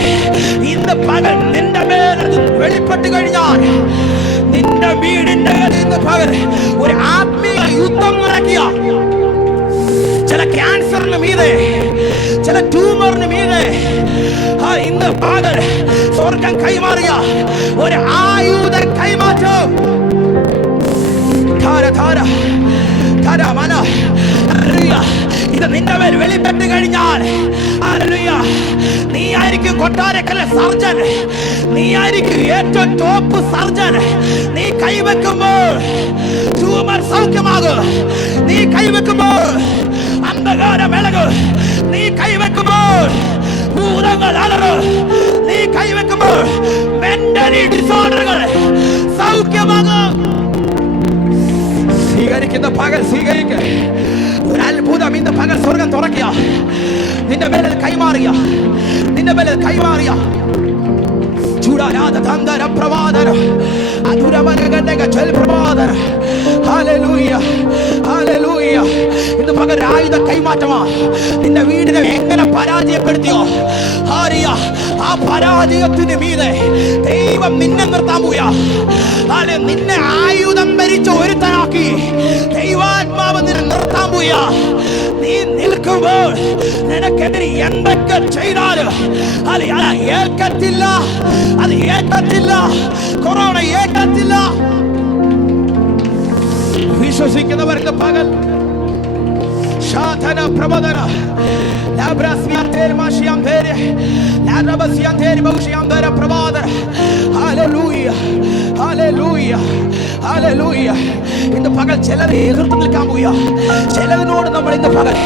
ഇന്ന് പകൽ നിന്റെ മേൽ വെളിപ്പെട്ട് കഴിഞ്ഞാൽ നിന്റെ വീടിന്റെ ഇന്ന് പകൽ ഒരു ആത്മീയ യുദ്ധം നടക്കിയ ചില ക്യാൻസറിന് മീതെ, ചില ട്യൂമറിന് മീതെ ഇന്ന് പകൽ സ്വർഗം കൈമാറിയ ഒരു ആയുധ കൈമാറ്റം. ഇത് നിന്റെ മേൽ വെളിപ്പെട്ട് കഴിഞ്ഞാൽ നീ ആയിരിക്കും കൊട്ടാരക്കലെ സർജൻ. നീ ആയിരിക്കും ഏറ്റവും ടോപ്പ് സർജൻ. നീ കൈവെക്കുമ്പോൾ ട്യൂമർ സൗഖ്യമാകും. നീ കൈവെക്കുമ്പോൾ അന്ധകാരം വിളകും. നീ കൈവെക്കുമ്പോൾ ഭൂതങ്ങൾ അലറും. നീ കൈവെക്കുമ്പോൾ മെന്റലി ഡിസോർഡറുകൾ സൗഖ്യമാകും. സ്വീകരിക്കുന്ന പകൽ സ്വീകരിക്ക. ഒരു അത്ഭുതം ഇന്ന് പകൽ സ്വർഗം തുറക്കുക. നിന്റെ മേലിൽ കൈമാറിയ, നിന്റെ മേലിൽ കൈമാറിയ ഇന്ന് പകൽ ആയുധ കൈമാറ്റമാ. നിന്റെ വീടിനെ എങ്ങനെ പരാജയപ്പെടുത്തിയോ ആ പരാജയത്തിന് മീതെ ദൈവം നിന്നെ നിർത്താൻ പോയാ. നിന്നെ ആയുധം ഭരിച്ച ഒരുത്തനാക്കി ദൈവാത്മാവ് നിന്നെ നിർത്താൻ പോയാ. നീ നിൽക്കുമ്പോൾ നിനക്കെതിരെ എന്തൊക്കെ ചെയ്താലും അത് ഏൽക്കത്തില്ല. അത് ഏൽക്കത്തില്ല. കൊറോണ ഏൽക്കത്തില്ല. വിശ്വസിക്കുന്നവർക്ക് പകൽ ശാധന പ്രബോധന ഇന്ന് പകൽ ചിലരെ എതിർത്ത് നിൽക്കാൻ പോയാ. ചിലതിനോട് നമ്മൾ ഇന്ന് പകൽ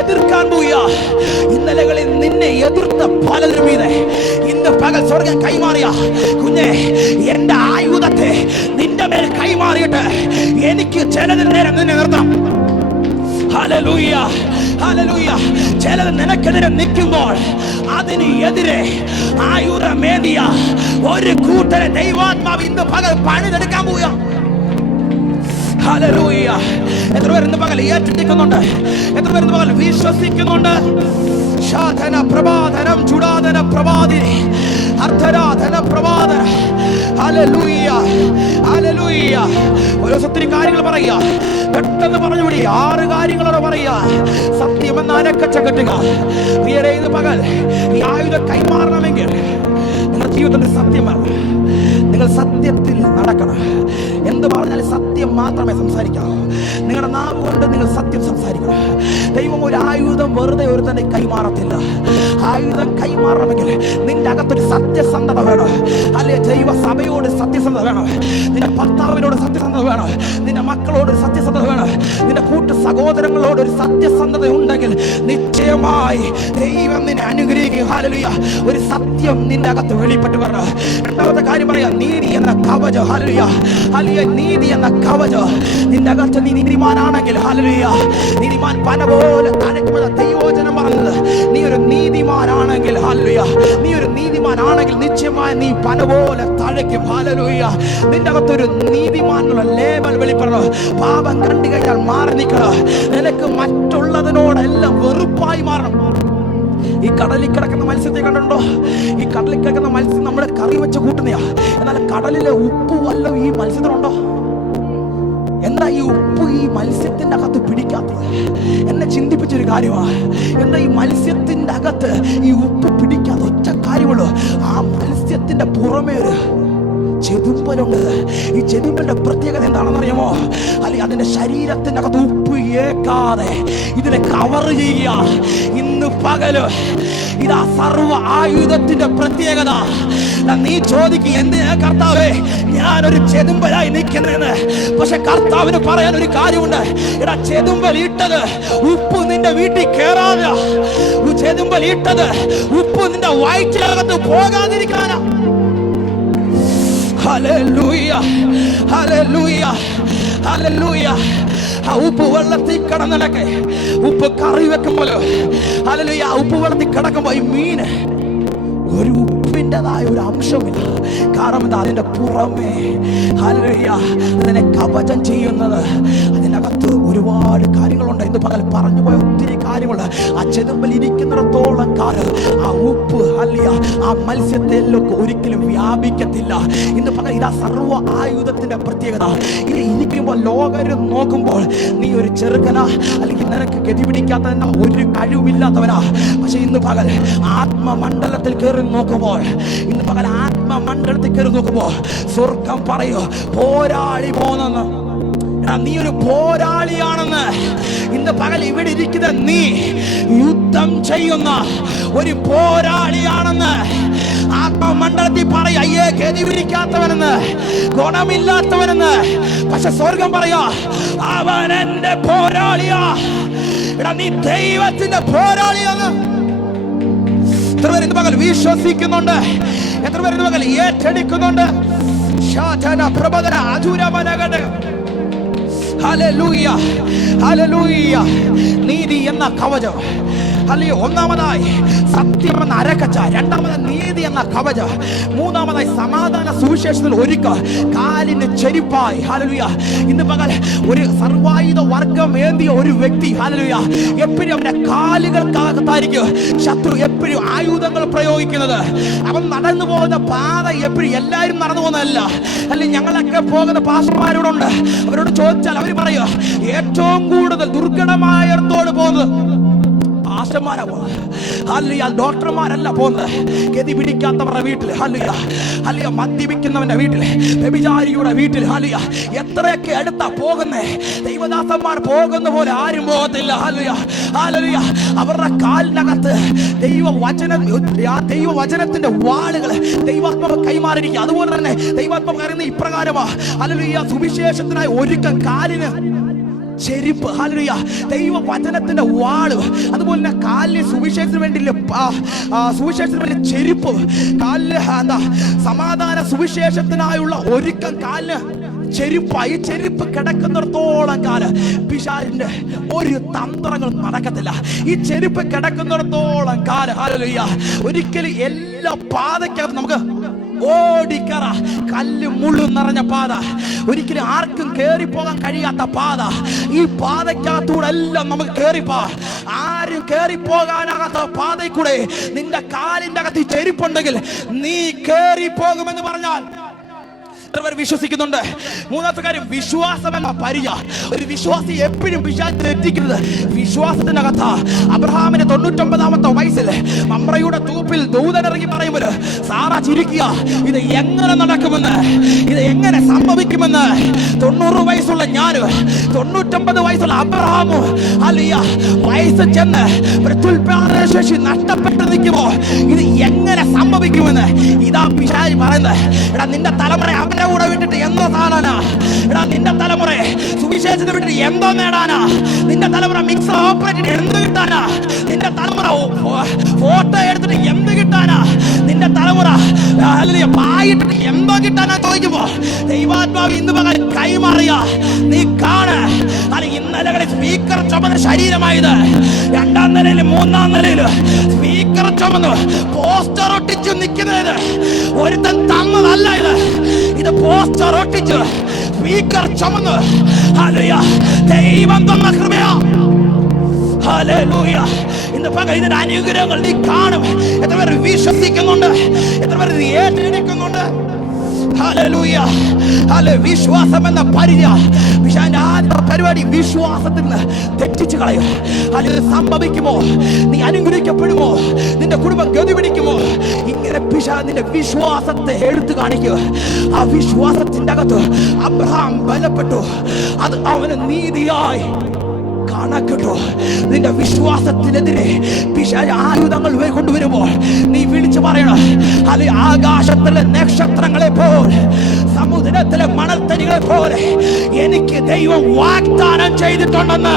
എതിർക്കാൻ പോയാ. ഇന്നലകളിൽ നിന്നെ എതിർത്ത പലരും മീതെ ഇന്ന് പകൽ സ്വർഗം കൈമാറിയ കുഞ്ഞെ, എന്റെ ആയുധത്തെ നിന്റെ മേൽ കൈമാറിയിട്ട് എനിക്ക് ചിലതിന് നേരം നിന്നെ നിർത്താം. Hallelujah, hallelujah. ചിലത് നിനക്കെതിരെ നിൽക്കുമ്പോൾ അതിന് എതിരെ ആയുധമേന്തിയ ഒരു കൂട്ടരെ ദൈവാത്മാവ് ഇന്ന് പകൽ പണിതെടുക്കാൻ പോവുക. ഹല്ലേലൂയ. എത്ര പേർ ഇന്ന് പകൽ ഏറ്റെടുക്കുന്നുണ്ട്? എത്ര പേർ ഇന്ന് പകൽ വിശ്വസിക്കുന്നുണ്ട്? ശാധന പ്രബോധനം ചുടാധന പ്രവാദിനി അർദ്ധരാധന പ്രവാദന. Hallelujah, hallelujah. ഒരു ഒത്തിരി കാര്യങ്ങൾ പറയുക. പെട്ടെന്ന് പറഞ്ഞു വിടി. 6 കാര്യങ്ങളോട് പറയുക. സത്യമെന്ന് അരക്കച്ച കെട്ടുക. ഇത് പകൽ ഈ ആയുധം കൈമാറണമെങ്കിൽ നിങ്ങളുടെ ജീവിതത്തിൽ സത്യം വേണം. നിങ്ങൾ സത്യത്തിൽ നടക്കണം. എന്ത് പറഞ്ഞാൽ സത്യം മാത്രമേ സംസാരിക്കാവൂ. നിങ്ങളുടെ നാവ് കൊണ്ട് നിങ്ങൾ സത്യം സംസാരിക്കണം. ദൈവം ഒരു ആയുധം വെറുതെ ഒരു തന്നെ കൈമാറത്തില്ല. ആയുധം കൈമാറണമെങ്കിൽ നിന്റെ അകത്തൊരു സത്യസന്ധത വേണം. അല്ലെ ദൈവ സഭയോട് സത്യസന്ധത വേണം. നിന്റെ ഭർത്താവിനോട് സത്യസന്ധത വേണം. നിന്റെ മക്കളോട് സത്യസന്ധത വേണം. നിന്റെ കൂട്ടു സഹോദരങ്ങളോട് ഒരു സത്യസന്ധത ഉണ്ടെങ്കിൽ നിശ്ചയമായി ദൈവം നിന്നെ അനുഗ്രഹിക്കും. ഹല്ലേലൂയ. ഒരു സത്യം നിന്റെ അകത്ത് വെളിപ്പെട്ട് വരണം. രണ്ടാമത്തെ കാര്യം പറയാം, നീതി എന്ന കവചം. Hallelujah, hallelujah. നീതി എന്ന കവചം നിന്റെ അകത്ത്. നീ നീതിമാനാണെങ്കിൽ, ഹല്ലേലൂയ, നീതിമാൻ പന പോലെ തഴയ്ക്കുമെന്ന് ദൈവവചനം പറഞ്ഞത്. നീ ഒരു നീതിമാനാണെങ്കിൽ, ഹല്ലേലൂയ, നീ ഒരു നീതിമാനാണെങ്കിൽ നിശ്ചയമായി നീ പന പോലെ തഴയ്ക്കും. ഹല്ലേലൂയ. നിന്റെ അകത്തൊരു നീതിമാനുള്ള ലേബൽ വെളിപ്പെടണം. പാപം കണ്ടു കഴിഞ്ഞാൽ മാറി നിൽക്കണം. നിനക്ക് മറ്റുള്ളതിനോടെല്ലാം വെറുപ്പായി മാറണം. ഈ കടലിൽ കിടക്കുന്ന മത്സ്യത്തെ കണ്ടിട്ടുണ്ടോ? ഈ കടലിൽ കിടക്കുന്ന മത്സ്യം നമ്മുടെ കറി വെച്ച് കൂട്ടുന്നയാ. എന്നാൽ കടലിലെ ഉപ്പ് വല്ലതും ഈ മത്സ്യത്തിനുണ്ടോ? എന്താ ഈ ഉപ്പ് ഈ മത്സ്യത്തിന്റെ അകത്ത് പിടിക്കാത്തത്? എന്നെ ചിന്തിപ്പിച്ചൊരു കാര്യമാണ്. എന്താ ഈ മത്സ്യത്തിന്റെ അകത്ത് ഈ ഉപ്പ് പിടിക്കാത്ത? ഒറ്റ കാര്യമുള്ളൂ, ആ മത്സ്യത്തിന്റെ പുറമേ ഒരു ചെതുമ്പലുണ്ട്. ഈ ചെതുമ്പലിന്റെ പ്രത്യേകത എന്താണെന്ന് അറിയാമോ? അല്ലെങ്കിൽ അതിന്റെ ശരീരത്തിന്റെ അകത്ത് ഉപ്പ് ഏക്കാതെ ഇതിനെ കവർ ചെയ്യുക. ഇന്ന് പകല് ഇതാ സർവ ആയുധത്തിന്റെ പ്രത്യേകത. നീ ചോദിക്കുക, എന്തിനാ കർത്താവേ ഞാനൊരു ചെതുമ്പലായി നിൽക്കുന്നതെന്ന്? പക്ഷെ കർത്താവിന് പറയാൻ ഒരു കാര്യമുണ്ട്. എടാ, ചെതുമ്പൽ ഇട്ടത് ഉപ്പ് നിന്റെ വീട്ടിൽ കേറാതെ, ചെതുമ്പൽ ഇട്ടത് ഉപ്പ് നിന്റെ വയറ്റിനകത്ത് പോകാതിരിക്കാനാ. ഹല്ലേലൂയ, ഹല്ലേലൂയ, ഹല്ലേലൂയ. ആ ഉപ്പ് വെള്ളത്തിൽ കിടന്നിടക്കെ, ഉപ്പ് കറി വെക്കുമ്പോഴോ, ഹല്ലേലൂയ, ഉപ്പ് വെള്ളത്തിൽ കിടക്കുമ്പോ ഈ മീന് ഒരു ഉപ്പിൻ്റെതായ ഒരു അംശമില്ല. കാരണം എന്താ? അതിൻ്റെ പുറമേ ഹല്ലേലൂയ അതിനെ കവചം ചെയ്യുന്നത്. അതിനകത്ത് ഒരുപാട് കാര്യങ്ങളുണ്ട്. ഇന്ന് പകൽ പറഞ്ഞു പോയ ഒത്തിരി കാര്യങ്ങൾ. ആ ചെതുമ്പൽ ഇരിക്കുന്നിടത്തോളം കാലം ആ ഉപ്പ് ഹല്ലേലൂയ ആ മത്സ്യത്തെല്ലാം ഒരിക്കലും വ്യാപിക്കത്തില്ല. ഇന്ന് പകൽ ഇതാ സർവ്വ ആയുധത്തിന്റെ പ്രത്യേകത. ഇത് ഇരിക്കുമ്പോൾ ലോകരും നോക്കുമ്പോൾ നീ ഒരു ചെറുക്കനാ, അല്ലെങ്കിൽ നിനക്ക് ഗതി പിടിക്കാത്തതിന് ഒരു കഴിവില്ലാത്തവനാ. പക്ഷെ ഇന്ന് പകൽ ആത്മമണ്ഡലത്തിൽ കയറി നോക്കുമ്പോൾ, ഇന്ന് പകൽ ആത്മമണ്ഡലത്തിൽ കയറി നോക്കുമ്പോൾ സ്വർഗം പറയോ പോരാളി പോന്നെന്ന്. നീ ഒരു പോരാളിയാണെന്ന്. ഇന്ന് പകൽ ഇവിടെ ഇരിക്കുന്ന നീ യുദ്ധം ചെയ്യുന്ന ഒരു പോരാളിയാണെന്ന് ആത്മമണ്ഡലത്തിൽ പറയും. അയ്യേ, ഗതി പിടിക്കാത്തവനെന്ന്, ഗുണമില്ലാത്തവനെന്ന്. പക്ഷെ സ്വർഗം പറയാ അവൻ എന്റെ പോരാളിയാ. എടാ, നീ ദൈവത്തിന്റെ പോരാളിയാണ്. എത്ര പേര് ഇന്ന് പകൽ വിശ്വസിക്കുന്നുണ്ട്? എത്ര പേര് ഇന്ന് പകൽ ഏറ്റെടുക്കുന്നുണ്ട്? Hallelujah, hallelujah. നീതി എന്ന കവചം, അല്ലയോ, ഒന്നാമതായി സത്യം എന്ന അരക്കച്ച, രണ്ടാമതായി നീതി എന്ന കവച, മൂന്നാമതായി സമാധാന സുവിശേഷത്തിൽ ഒരുക്ക, കാലിന് ചെരിപ്പായി. ഹല്ലേലൂയ. ഇന്ന് പകൽ ഒരു സർവായുധ വർഗം ഏന്തിയ ഒരു വ്യക്തി, ഹല്ലേലൂയ, എപ്പോഴും അവന്റെ കാലുകൾക്കകത്തായിരിക്കും ശത്രു എപ്പോഴും ആയുധങ്ങൾ പ്രയോഗിക്കുന്നത്. അവൻ നടന്നു പോകുന്ന പാത എപ്പോഴും എല്ലാവരും നടന്നു പോകുന്നതല്ല. അല്ലെങ്കിൽ ഞങ്ങളൊക്കെ പോകുന്ന പാസ്റ്റർമാരോടുണ്ട്, അവരോട് ചോദിച്ചാൽ അവർ പറയുക ഏറ്റവും കൂടുതൽ ദുർഘടമായിടത്തോട് പോകുന്നത് ആശമാരാ പോകുന്നത്. ഹല്ലേലൂയ. ഡോക്ടർമാരല്ല പോകുന്നത്, ഗതി പിടിക്കാത്തവരുടെ വീട്ടിൽ, ഹല്ലേലൂയ, ഹല്ലേലൂയ, മദ്യപിക്കുന്നവന്റെ വീട്ടിൽ, വ്യഭിചാരിയുടെ വീട്ടിൽ, ഹല്ലേലൂയ. എത്രയൊക്കെ അടുത്താ പോകുന്നേ. ദൈവദാസന്മാർ പോകുന്ന പോലെ ആരും പോകത്തില്ല. Hallelujah, hallelujah. അവരുടെ കാലിനകത്ത് ദൈവവചനത്തിന്റെ വാളുകൾ ദൈവാത്മാവ് കൈമാറിയിരിക്കുക. അതുപോലെ തന്നെ ദൈവാത്മാവ് പറയുന്ന ഇപ്രകാരമാ, ഹല്ലേലൂയ, സുവിശേഷത്തിനായി ഒരുക്കം കാലിന് ചെരിപ്പ്, ഹല്ലേലൂയ, ദൈവവചനത്തിന്റെ വാള്. അതുപോലെ തന്നെ കാലിന് സുവിശേഷത്തിന് വേണ്ടി സുവിശേഷത്തിന് വേണ്ടി ചെരിപ്പ്, കാലിന് എന്താ സമാധാന സുവിശേഷത്തിനായുള്ള ഒരുക്കം കാലിന് ചെരുപ്പായി. ചെരുപ്പ് കിടക്കുന്നിടത്തോളം കാലം പിശാചിന്റെ ഒരു തന്ത്രങ്ങൾ നടക്കത്തില്ല. ഈ ചെരുപ്പ് കിടക്കുന്നിടത്തോളം കാലം, ഹല്ലേലൂയ, ഒരിക്കലും എല്ലാ പാതയ്ക്കകത്ത് നമുക്ക് ഓടിക്കറ, കല്ല് മുള്ളും നിറഞ്ഞ പാത, ഒരിക്കലും ആർക്കും കേറിപ്പോകാൻ കഴിയാത്ത പാത. ഈ പാതയ്ക്കകത്തൂടെ എല്ലാം നമുക്ക് കേറിപ്പോ. ആരും കേറിപ്പോകാനാകാത്ത പാതയിൽ കൂടെ നിന്റെ കാലിന്റെ അകത്ത് ചെരുപ്പുണ്ടെങ്കിൽ നീ കേറിപ്പോകുമെന്ന് പറഞ്ഞാൽ വിശ്വസിക്കുന്നുണ്ട്. മൂന്നാമത്തെ കാര്യം വിശ്വാസം എന്ന പരിചയ. ഒരു വിശ്വാസി എപ്പോഴും തെറ്റിക്കുന്നത് വിശ്വാസത്തിനകത്താ. അബ്രഹാമിന്റെ 99-ാമത്തെ വയസ്സിൽ മമ്രയുടെ തൂപ്പിൽ ദൂതനിറങ്ങി പറയുമ്പോൾ സാറ ചിരിക്കുക, ഇത് എങ്ങനെ നടക്കുമെന്ന്, ഇത് എങ്ങനെ സംഭവിക്കുമെന്ന്. 90 വയസ്സുള്ള ഞാനും 99 വയസ്സുള്ള അബ്രഹാമും, ഹല്ലേലൂയ, വയസ്സ് ചെന്ന് പ്രത്യുൽപാദനശേഷി നഷ്ടപ്പെട്ട് നിൽക്കുമ്പോ ഇത് എങ്ങനെ സംഭവിക്കുമെന്ന് ഇതാ പിശാച് പറയുന്നത്. എടാ, നിന്റെ തലമുറ അവന്റെ കൂടെ വിട്ടിട്ട് എന്തോ സാധനാ? എടാ, നിന്റെ തലമുറ സുവിശേഷത്തെ വിട്ടിട്ട് എന്തോ നേടാനാ? നിന്റെ തലമുറ മിക്സ് ഓപ്പറേറ്റ് എന്ത് കിട്ടാനാ? നിന്റെ തലമുറ ഫോട്ടോ എടുത്തിട്ട് എന്ത് കിട്ടാനാ? നിന്റെ തലമുറ പായിട്ട് എന്തോ കിട്ടാനാ ചോദിക്കുമ്പോ ദൈവാത്മാവ് ഇന്ന് പകൽ കൈമാറിയ നീ കാണ്. ഇന്നലെ സ്പീക്കർ ചുമന്ന ശരീരമായത് 2ാം നിലയിൽ 3ാം നിലയിൽ സ്പീക്കർ ചുമന്ന് പോസ്റ്റർ ഒട്ടിച്ചു നിൽക്കുന്നത് ഒരുത്തൻ തന്നതല്ല. ഇത് പോസ്റ്റർ ഒട്ടിച്ച് സ്പീക്കർ ചുമന്ന്, ഹല്ലേലൂയ, ദൈവം തന്ന കൃപയാ. ഹല്ലേലൂയ. ഇന്ന് പകൽ ഇതിന്റെ അനുഗ്രഹങ്ങൾ നീ കാണും. എത്ര പേർ വിശ്വസിക്കുന്നുണ്ട്? എത്ര പേർ ഏറ്റെടുക്കുന്നുണ്ട്? Hallelujah, hallelujah. വിശ്വാസം എന്ന പരിചയ, പിശാചിന്റെ ആദ്യ പരിപാടി വിശ്വാസത്തിൽ നിന്ന് തെറ്റിച്ച് കളയുക. അല്ലെങ്കിൽ സംഭവിക്കുമോ, നീ അനുഗ്രഹിക്കപ്പെടുമോ, നിന്റെ കുടുംബം ഗതി പിടിക്കുമോ, ഇങ്ങനെ പിശാച് നിന്റെ വിശ്വാസത്തെ എടുത്തു കാണിക്കുക. ആ വിശ്വാസത്തിന്റെ അകത്ത് അബ്രഹാം ബലപ്പെട്ടു. അത് അവന് നീതിയായി കണക്കിട്ടോ. നിന്റെ വിശ്വാസത്തിനെതിരെ പിശാച് ആയുധങ്ങൾ കൊണ്ടുവരുമ്പോൾ നീ വിളിച്ചു പറയണം, അത് ആകാശത്തിലെ നക്ഷത്രങ്ങളെ പോലെ, സമുദ്രത്തിലെ മണൽത്തരികളെ പോലെ എനിക്ക് ദൈവം വാഗ്ദാനം ചെയ്തിട്ടുണ്ടെന്ന്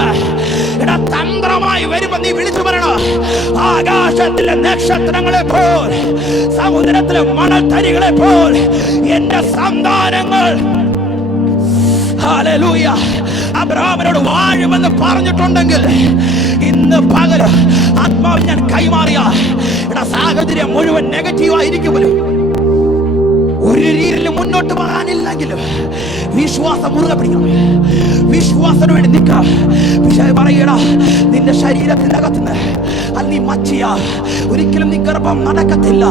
തന്ത്രമായി വരുമ്പോ നീ വിളിച്ചു പറയണം, ആകാശത്തിലെ നക്ഷത്രങ്ങളെ പോലെ, സമുദ്രത്തിലെ മണൽത്തരികളെ പോലെ എന്റെ സന്താനങ്ങൾ ഹല്ലേലൂയ അബ്രഹാമിനോട് വാഴുമെന്ന് പറഞ്ഞിട്ടുണ്ടെങ്കിൽ ഇന്ന് പകൽ ആത്മാവ് ഞാൻ കൈമാറിയ സാഹചര്യം മുഴുവൻ നെഗറ്റീവായിരിക്കുമല്ലോ, ഒരു രീതിയിലും മുന്നോട്ട് പോകാനില്ലെങ്കിലും വിശ്വാസം മുറുകെ പിടിക്കണം. വിശ്വാസത്തിന് വേണ്ടി നിൽക്കാം. പിശാച് പറയടാ, നിന്റെ ശരീരത്തിന്റെ അകത്തുനിന്ന് അത് നീ മച്ചിയ, ഒരിക്കലും നീ ഗർഭം നടക്കത്തില്ല,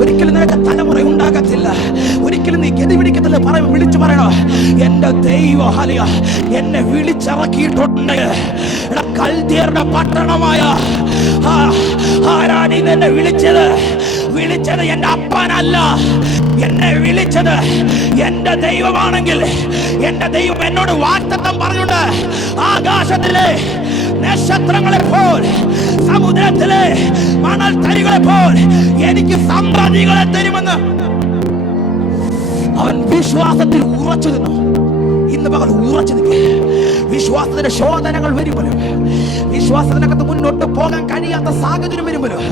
ഒരിക്കലും നിനക്ക് തലമുറ ഉണ്ടാകത്തില്ല, ഒരിക്കലും നീ ഗതി പിടിക്കത്തില്ല. വിളിച്ചു പറയണോ, എന്റെ ദൈവം ഹല്ലേലൂയ എന്നെ വിളിച്ചിറക്കിയിട്ടുണ്ട്. കൽദിയരുടെ പട്ടണമായ ആരാണ് എന്നെ വിളിച്ചത്? വിളിച്ചത് എന്റെ അപ്പനല്ല, എന്നെ വിളിച്ചത് എന്റെ ദൈവമാണെങ്കിൽ എന്റെ ദൈവം എന്നോട് വാഗ്ദത്തം പറഞ്ഞുണ്ട്, ആകാശത്തിലെ നക്ഷത്രങ്ങളെ പോലെ, സമുദ്രത്തിലെ മണൽ തരികളെ പോലെ എനിക്ക് സന്തതികളെ തരുമെന്ന് അവൻ വിശ്വാസത്തിൽ ഉറച്ചു നിന്നു. ഇന്ന് പകൽ ഉറച്ചു നിൽക്കുക. വിശ്വാസത്തിന്റെ ശോധനകൾ വരുമ്പോഴും, വിശ്വാസത്തിനകത്ത് മുന്നോട്ട് പോകാൻ കഴിയാത്ത സാഹചര്യം വരുമ്പോഴും,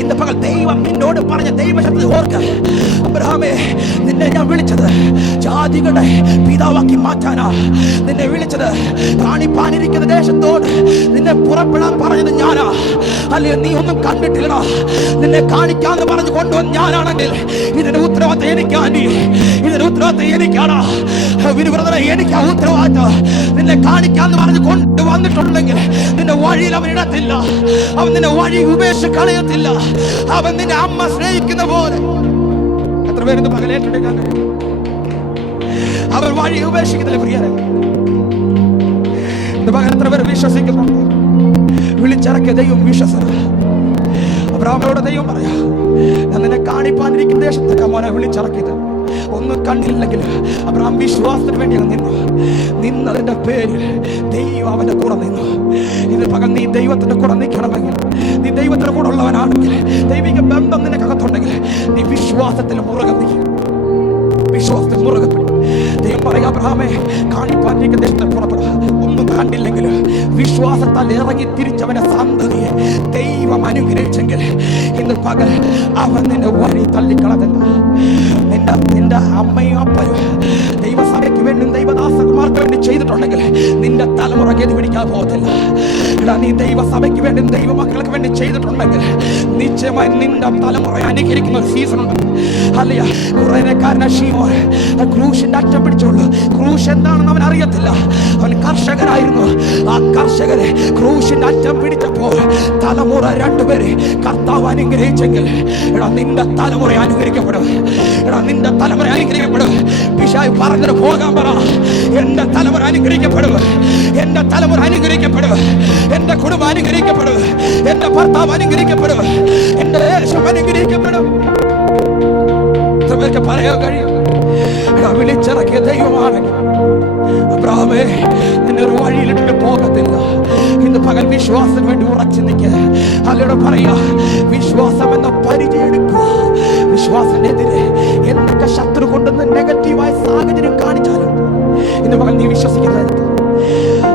ഇന്ന് പകൽ ദൈവം നിന്നോട് പറഞ്ഞ ദൈവശക്തി ഓർക്ക. അബ്രഹാമേ, നിന്നെ ഞാൻ വിളിച്ചത് ജാതികളുടെ പിതാവാക്കി മാറ്റാനാ. നിന്നെ വിളിച്ചത് കാണിപ്പാനിരിക്കുന്ന ദേശത്തോട് നിന്നെ പുറപ്പെടാൻ പറഞ്ഞത് ഞാനാ. അല്ലെങ്കിൽ നീ ഒന്നും കണ്ടിട്ടില്ലടാ, നിന്നെ കാണിക്കാന്ന് പറഞ്ഞു കൊണ്ടുവന്ന് ഞാനാണെങ്കിൽ ഇതിന്റെ ഉത്തരവാദിത്തം എനിക്കാണ്ടി, ഇതിന്റെ ഉത്തരവാദിത്തം എനിക്കാണ്. എനിക്ക് ഉത്തരവാദിത്തം. നിന്നെ കാണിക്കാന്ന് പറഞ്ഞ് കൊണ്ടുവന്നിട്ടുണ്ടെങ്കിൽ നിന്റെ വഴിയിൽ അവൻ ഇടത്തില്ല, അവൻ നിന്നെ വഴി ഉപേക്ഷിച്ച് കളയത്തില്ല. അവൻ നിന്നെ അമ്മ സ്നേഹിക്കുന്ന പോലെ. എത്ര പേര് പകലേറ്റെടുക്കാൻ അവൻ വഴി ഉപേക്ഷിക്കുന്നില്ല പ്രിയരെ? പകൽ എത്ര പേര് വിശ്വസിക്കുന്നു? വിളിച്ചിറക്കിയ ദൈവം വിശ്വസന. അബ്രഹാമിനോട് ദൈവം പറയാ, ഞാൻ നിന്നെ കാണിപ്പാനിരിക്കുന്ന ദേശത്തേക്ക് മോനെ വിളിച്ചിറക്കിയത്. ഒന്നും കണ്ടില്ലെങ്കിൽ അബ്രഹാം വിശ്വാസത്തിന് വേണ്ടി നിന്നതിന്റെ പേരിൽ ദൈവം അവന്റെ കൂടെ നിന്നു. ഇത് പകൽ നീ ദൈവത്തിന്റെ കൂടെ നിൽക്കണമെങ്കിൽ, നീ ദൈവത്തിന്റെ കൂടെ ഉള്ളവനാണെങ്കിൽ, ദൈവിക ബന്ധം നിനക്കകത്തുണ്ടെങ്കിൽ നീ വിശ്വാസത്തിൽ മുറുകെ നിൽക്കും. വിശ്വാസത്തിൽ മുറുകെ പിടിക്കും. ദൈവം പറയുക, അബ്രഹാമേ, കാണിപ്പാനിരിക്കുന്ന ദേശത്തിൽ പുറപ്പെടുക. ഒന്നും കണ്ടില്ലെങ്കിൽ വിശ്വാസത്താൽ ഇറങ്ങി തിരിച്ചവന്റെ സന്തതിയെ ദൈവം അനുഗ്രഹിച്ചെങ്കിൽ ഇന്ന് പകൽ അവൻ നിന്റെ വഴി തള്ളിക്കളതില്ല. നിന്റെ അമ്മയും അപ്പനും ദൈവസഭയ്ക്ക് വേണ്ടി, ദൈവദാസന്മാർക്ക് വേണ്ടി ചെയ്തിട്ടുണ്ടെങ്കിൽ നിന്റെ തലമുറ ഗതി പിടിക്കാൻ പോകത്തില്ല. എടാ, നീ ദൈവസഭയ്ക്ക് വേണ്ടി, ദൈവമക്കൾക്ക് വേണ്ടി ചെയ്തിട്ടുണ്ടെങ്കിൽ നിശ്ചയമായി നിന്റെ തലമുറ അനുകരിക്കുന്ന ഒരു സീസൺ ഉണ്ട്. അല്ലയാ, കുറേക്കാരനെ ഷീമോൻ ക്രൂശിന്റെ അറ്റം പിടിച്ചോളൂ. ക്രൂശ് എന്താണെന്ന് അവൻ അറിയത്തില്ല. അവൻ കർഷകനായിരുന്നു. ആ കർഷകരെ ക്രൂശിന്റെ അറ്റം പിടിച്ചപ്പോൾ തലമുറ രണ്ടുപേരെ കർത്താവ് അനുഗ്രഹിച്ചെങ്കിൽ എടാ, നിന്റെ തലമുറ അനുഗ്രഹിക്കപ്പെടും. എടാ, നിന്റെ തലമുറ അനുഗ്രഹിക്കപ്പെടും. പിശാച് പറഞ്ഞിട്ട് പോകാൻ പറ, എന്റെ തലമുറ അനുഗ്രഹിക്കപ്പെടും, എന്റെ തലമുറ അനുഗ്രഹിക്കപ്പെടും, എന്റെ കുടുംബം അനുഗ്രഹിക്കപ്പെടും, എന്റെ ഭർത്താവ് അനുഗ്രഹിക്കപ്പെടും, എന്റെ ദേശം അനുഗ്രഹിക്കപ്പെടും. പറയാൻ കഴിയും. വിളിച്ചിറക്കിയ ദൈവമാണെങ്കിൽ അബ്രഹാമേ, നിന്നെ ഒരു വഴിയിലിട്ട് പോകത്തില്ല. ഇന്ന് പകൽ വിശ്വാസത്തിന് വേണ്ടി ഉറച്ചു നിൽക്കുക. അല്ലയോട് പറയാ, വിശ്വാസം എന്ന പരിചയം എടുക്കുക. വിശ്വാസത്തിനെതിരെ എന്തൊക്കെ ശത്രു കൊണ്ടുവന്ന് നെഗറ്റീവായ സാഹചര്യം കാണിച്ചാലും ഇന്ന് പകൽ നീ വിശ്വസിക്കരുത്.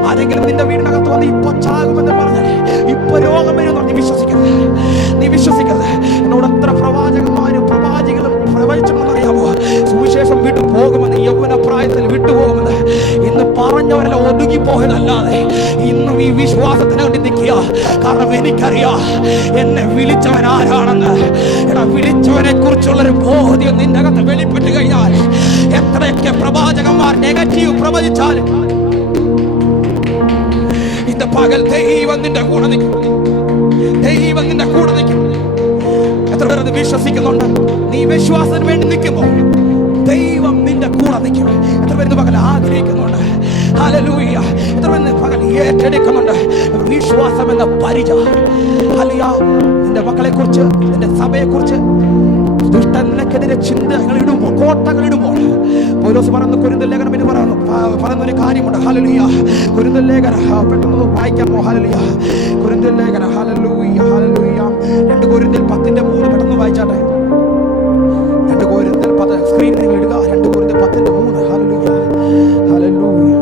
ആരെങ്കിലും നിന്റെ വീടിനകത്ത് വന്ന് ഇപ്പൊ ചാകുമെന്ന് പറഞ്ഞാൽ, ഇപ്പൊ രോഗം വരുമെന്ന് നീ വിശ്വസിക്കരുത്. നീ വിശ്വസിക്കരുത്. എന്നോട് എത്ര പ്രവാചകന്മാരും പ്രവാചികളും പ്രവചിച്ചെന്ന് അറിയാമോ? സുവിശേഷം വിട്ടു പോകുമെന്ന്, യൗവന പ്രായത്തിൽ വിട്ടുപോകുമെന്ന്. ഇന്ന് പറഞ്ഞവരെല്ലാം ഒതുങ്ങിപ്പോയതല്ലാതെ ഇന്നും ഈ വിശ്വാസത്തിന് വേണ്ടി നിൽക്കുക. കാരണം എനിക്കറിയാം എന്നെ വിളിച്ചവൻ ആരാണെന്ന്. എടാ, വിളിച്ചവനെ കുറിച്ചുള്ളൊരു ബോധ്യം നിന്റെ അകത്ത് വെളിപ്പെട്ട് കഴിഞ്ഞാൽ എത്രയൊക്കെ പ്രവാചകന്മാർ നെഗറ്റീവ് പ്രവചിച്ചാലും ഇന്ന് പകൽ ദൈവം നിന്റെ കൂടെ നിൽക്കും. ദൈവം നിന്റെ കൂടെ നിൽക്കും. എത്ര പേർ അത് വിശ്വസിക്കുന്നുണ്ട്? നീ വിശ്വാസത്തിന് വേണ്ടി നിൽക്കുമ്പോൾ ദൈവം നിന്റെ കൂടെ നിൽക്കും. എത്ര പേര് പകൽ ആഗ്രഹിക്കുന്നുണ്ട്? ഹല്ലേലൂയ. എത്രമെന്ന് പകൽ ഏറ്റെടുക്കുന്നുണ്ട് വിശ്വാസം എന്ന പരിച. ഹല്ലേലൂയ. നിന്റെ മക്കളെ കുറിച്ച്, നിന്റെ സഭയെ കുറിച്ച് ദുഷ്ടൻ നിനക്കെതിരെ ചിന്തകൾ ഇടുമ്പോൾ, കോട്ടകൾ ഇടുമ്പോൾ, പൗലോസ് പറയുന്ന കൊരിന്ത്യർ ലേഖനം എന്ന് പറയുന്ന ഒരു കാര്യമുണ്ട്. ഹല്ലേലൂയ. കൊരിന്ത്യർ ലേഖനം പെട്ടെന്ന് വായിക്കാമോ? ഹല്ലേലൂയ. കൊരിന്ത്യർ ലേഖനം ഹല്ലേലൂയ ഹല്ലേലൂയ 2 കൊരിന്ത്യർ 10:3 പെട്ടെന്ന് വായിച്ചാട്ടെ. 2 കൊരിന്ത്യർ 10 സ്ക്രീനിൽ നിങ്ങൾ ഇടുക. 2 കൊരിന്ത്യർ 10:3. Hallelujah hallelujah.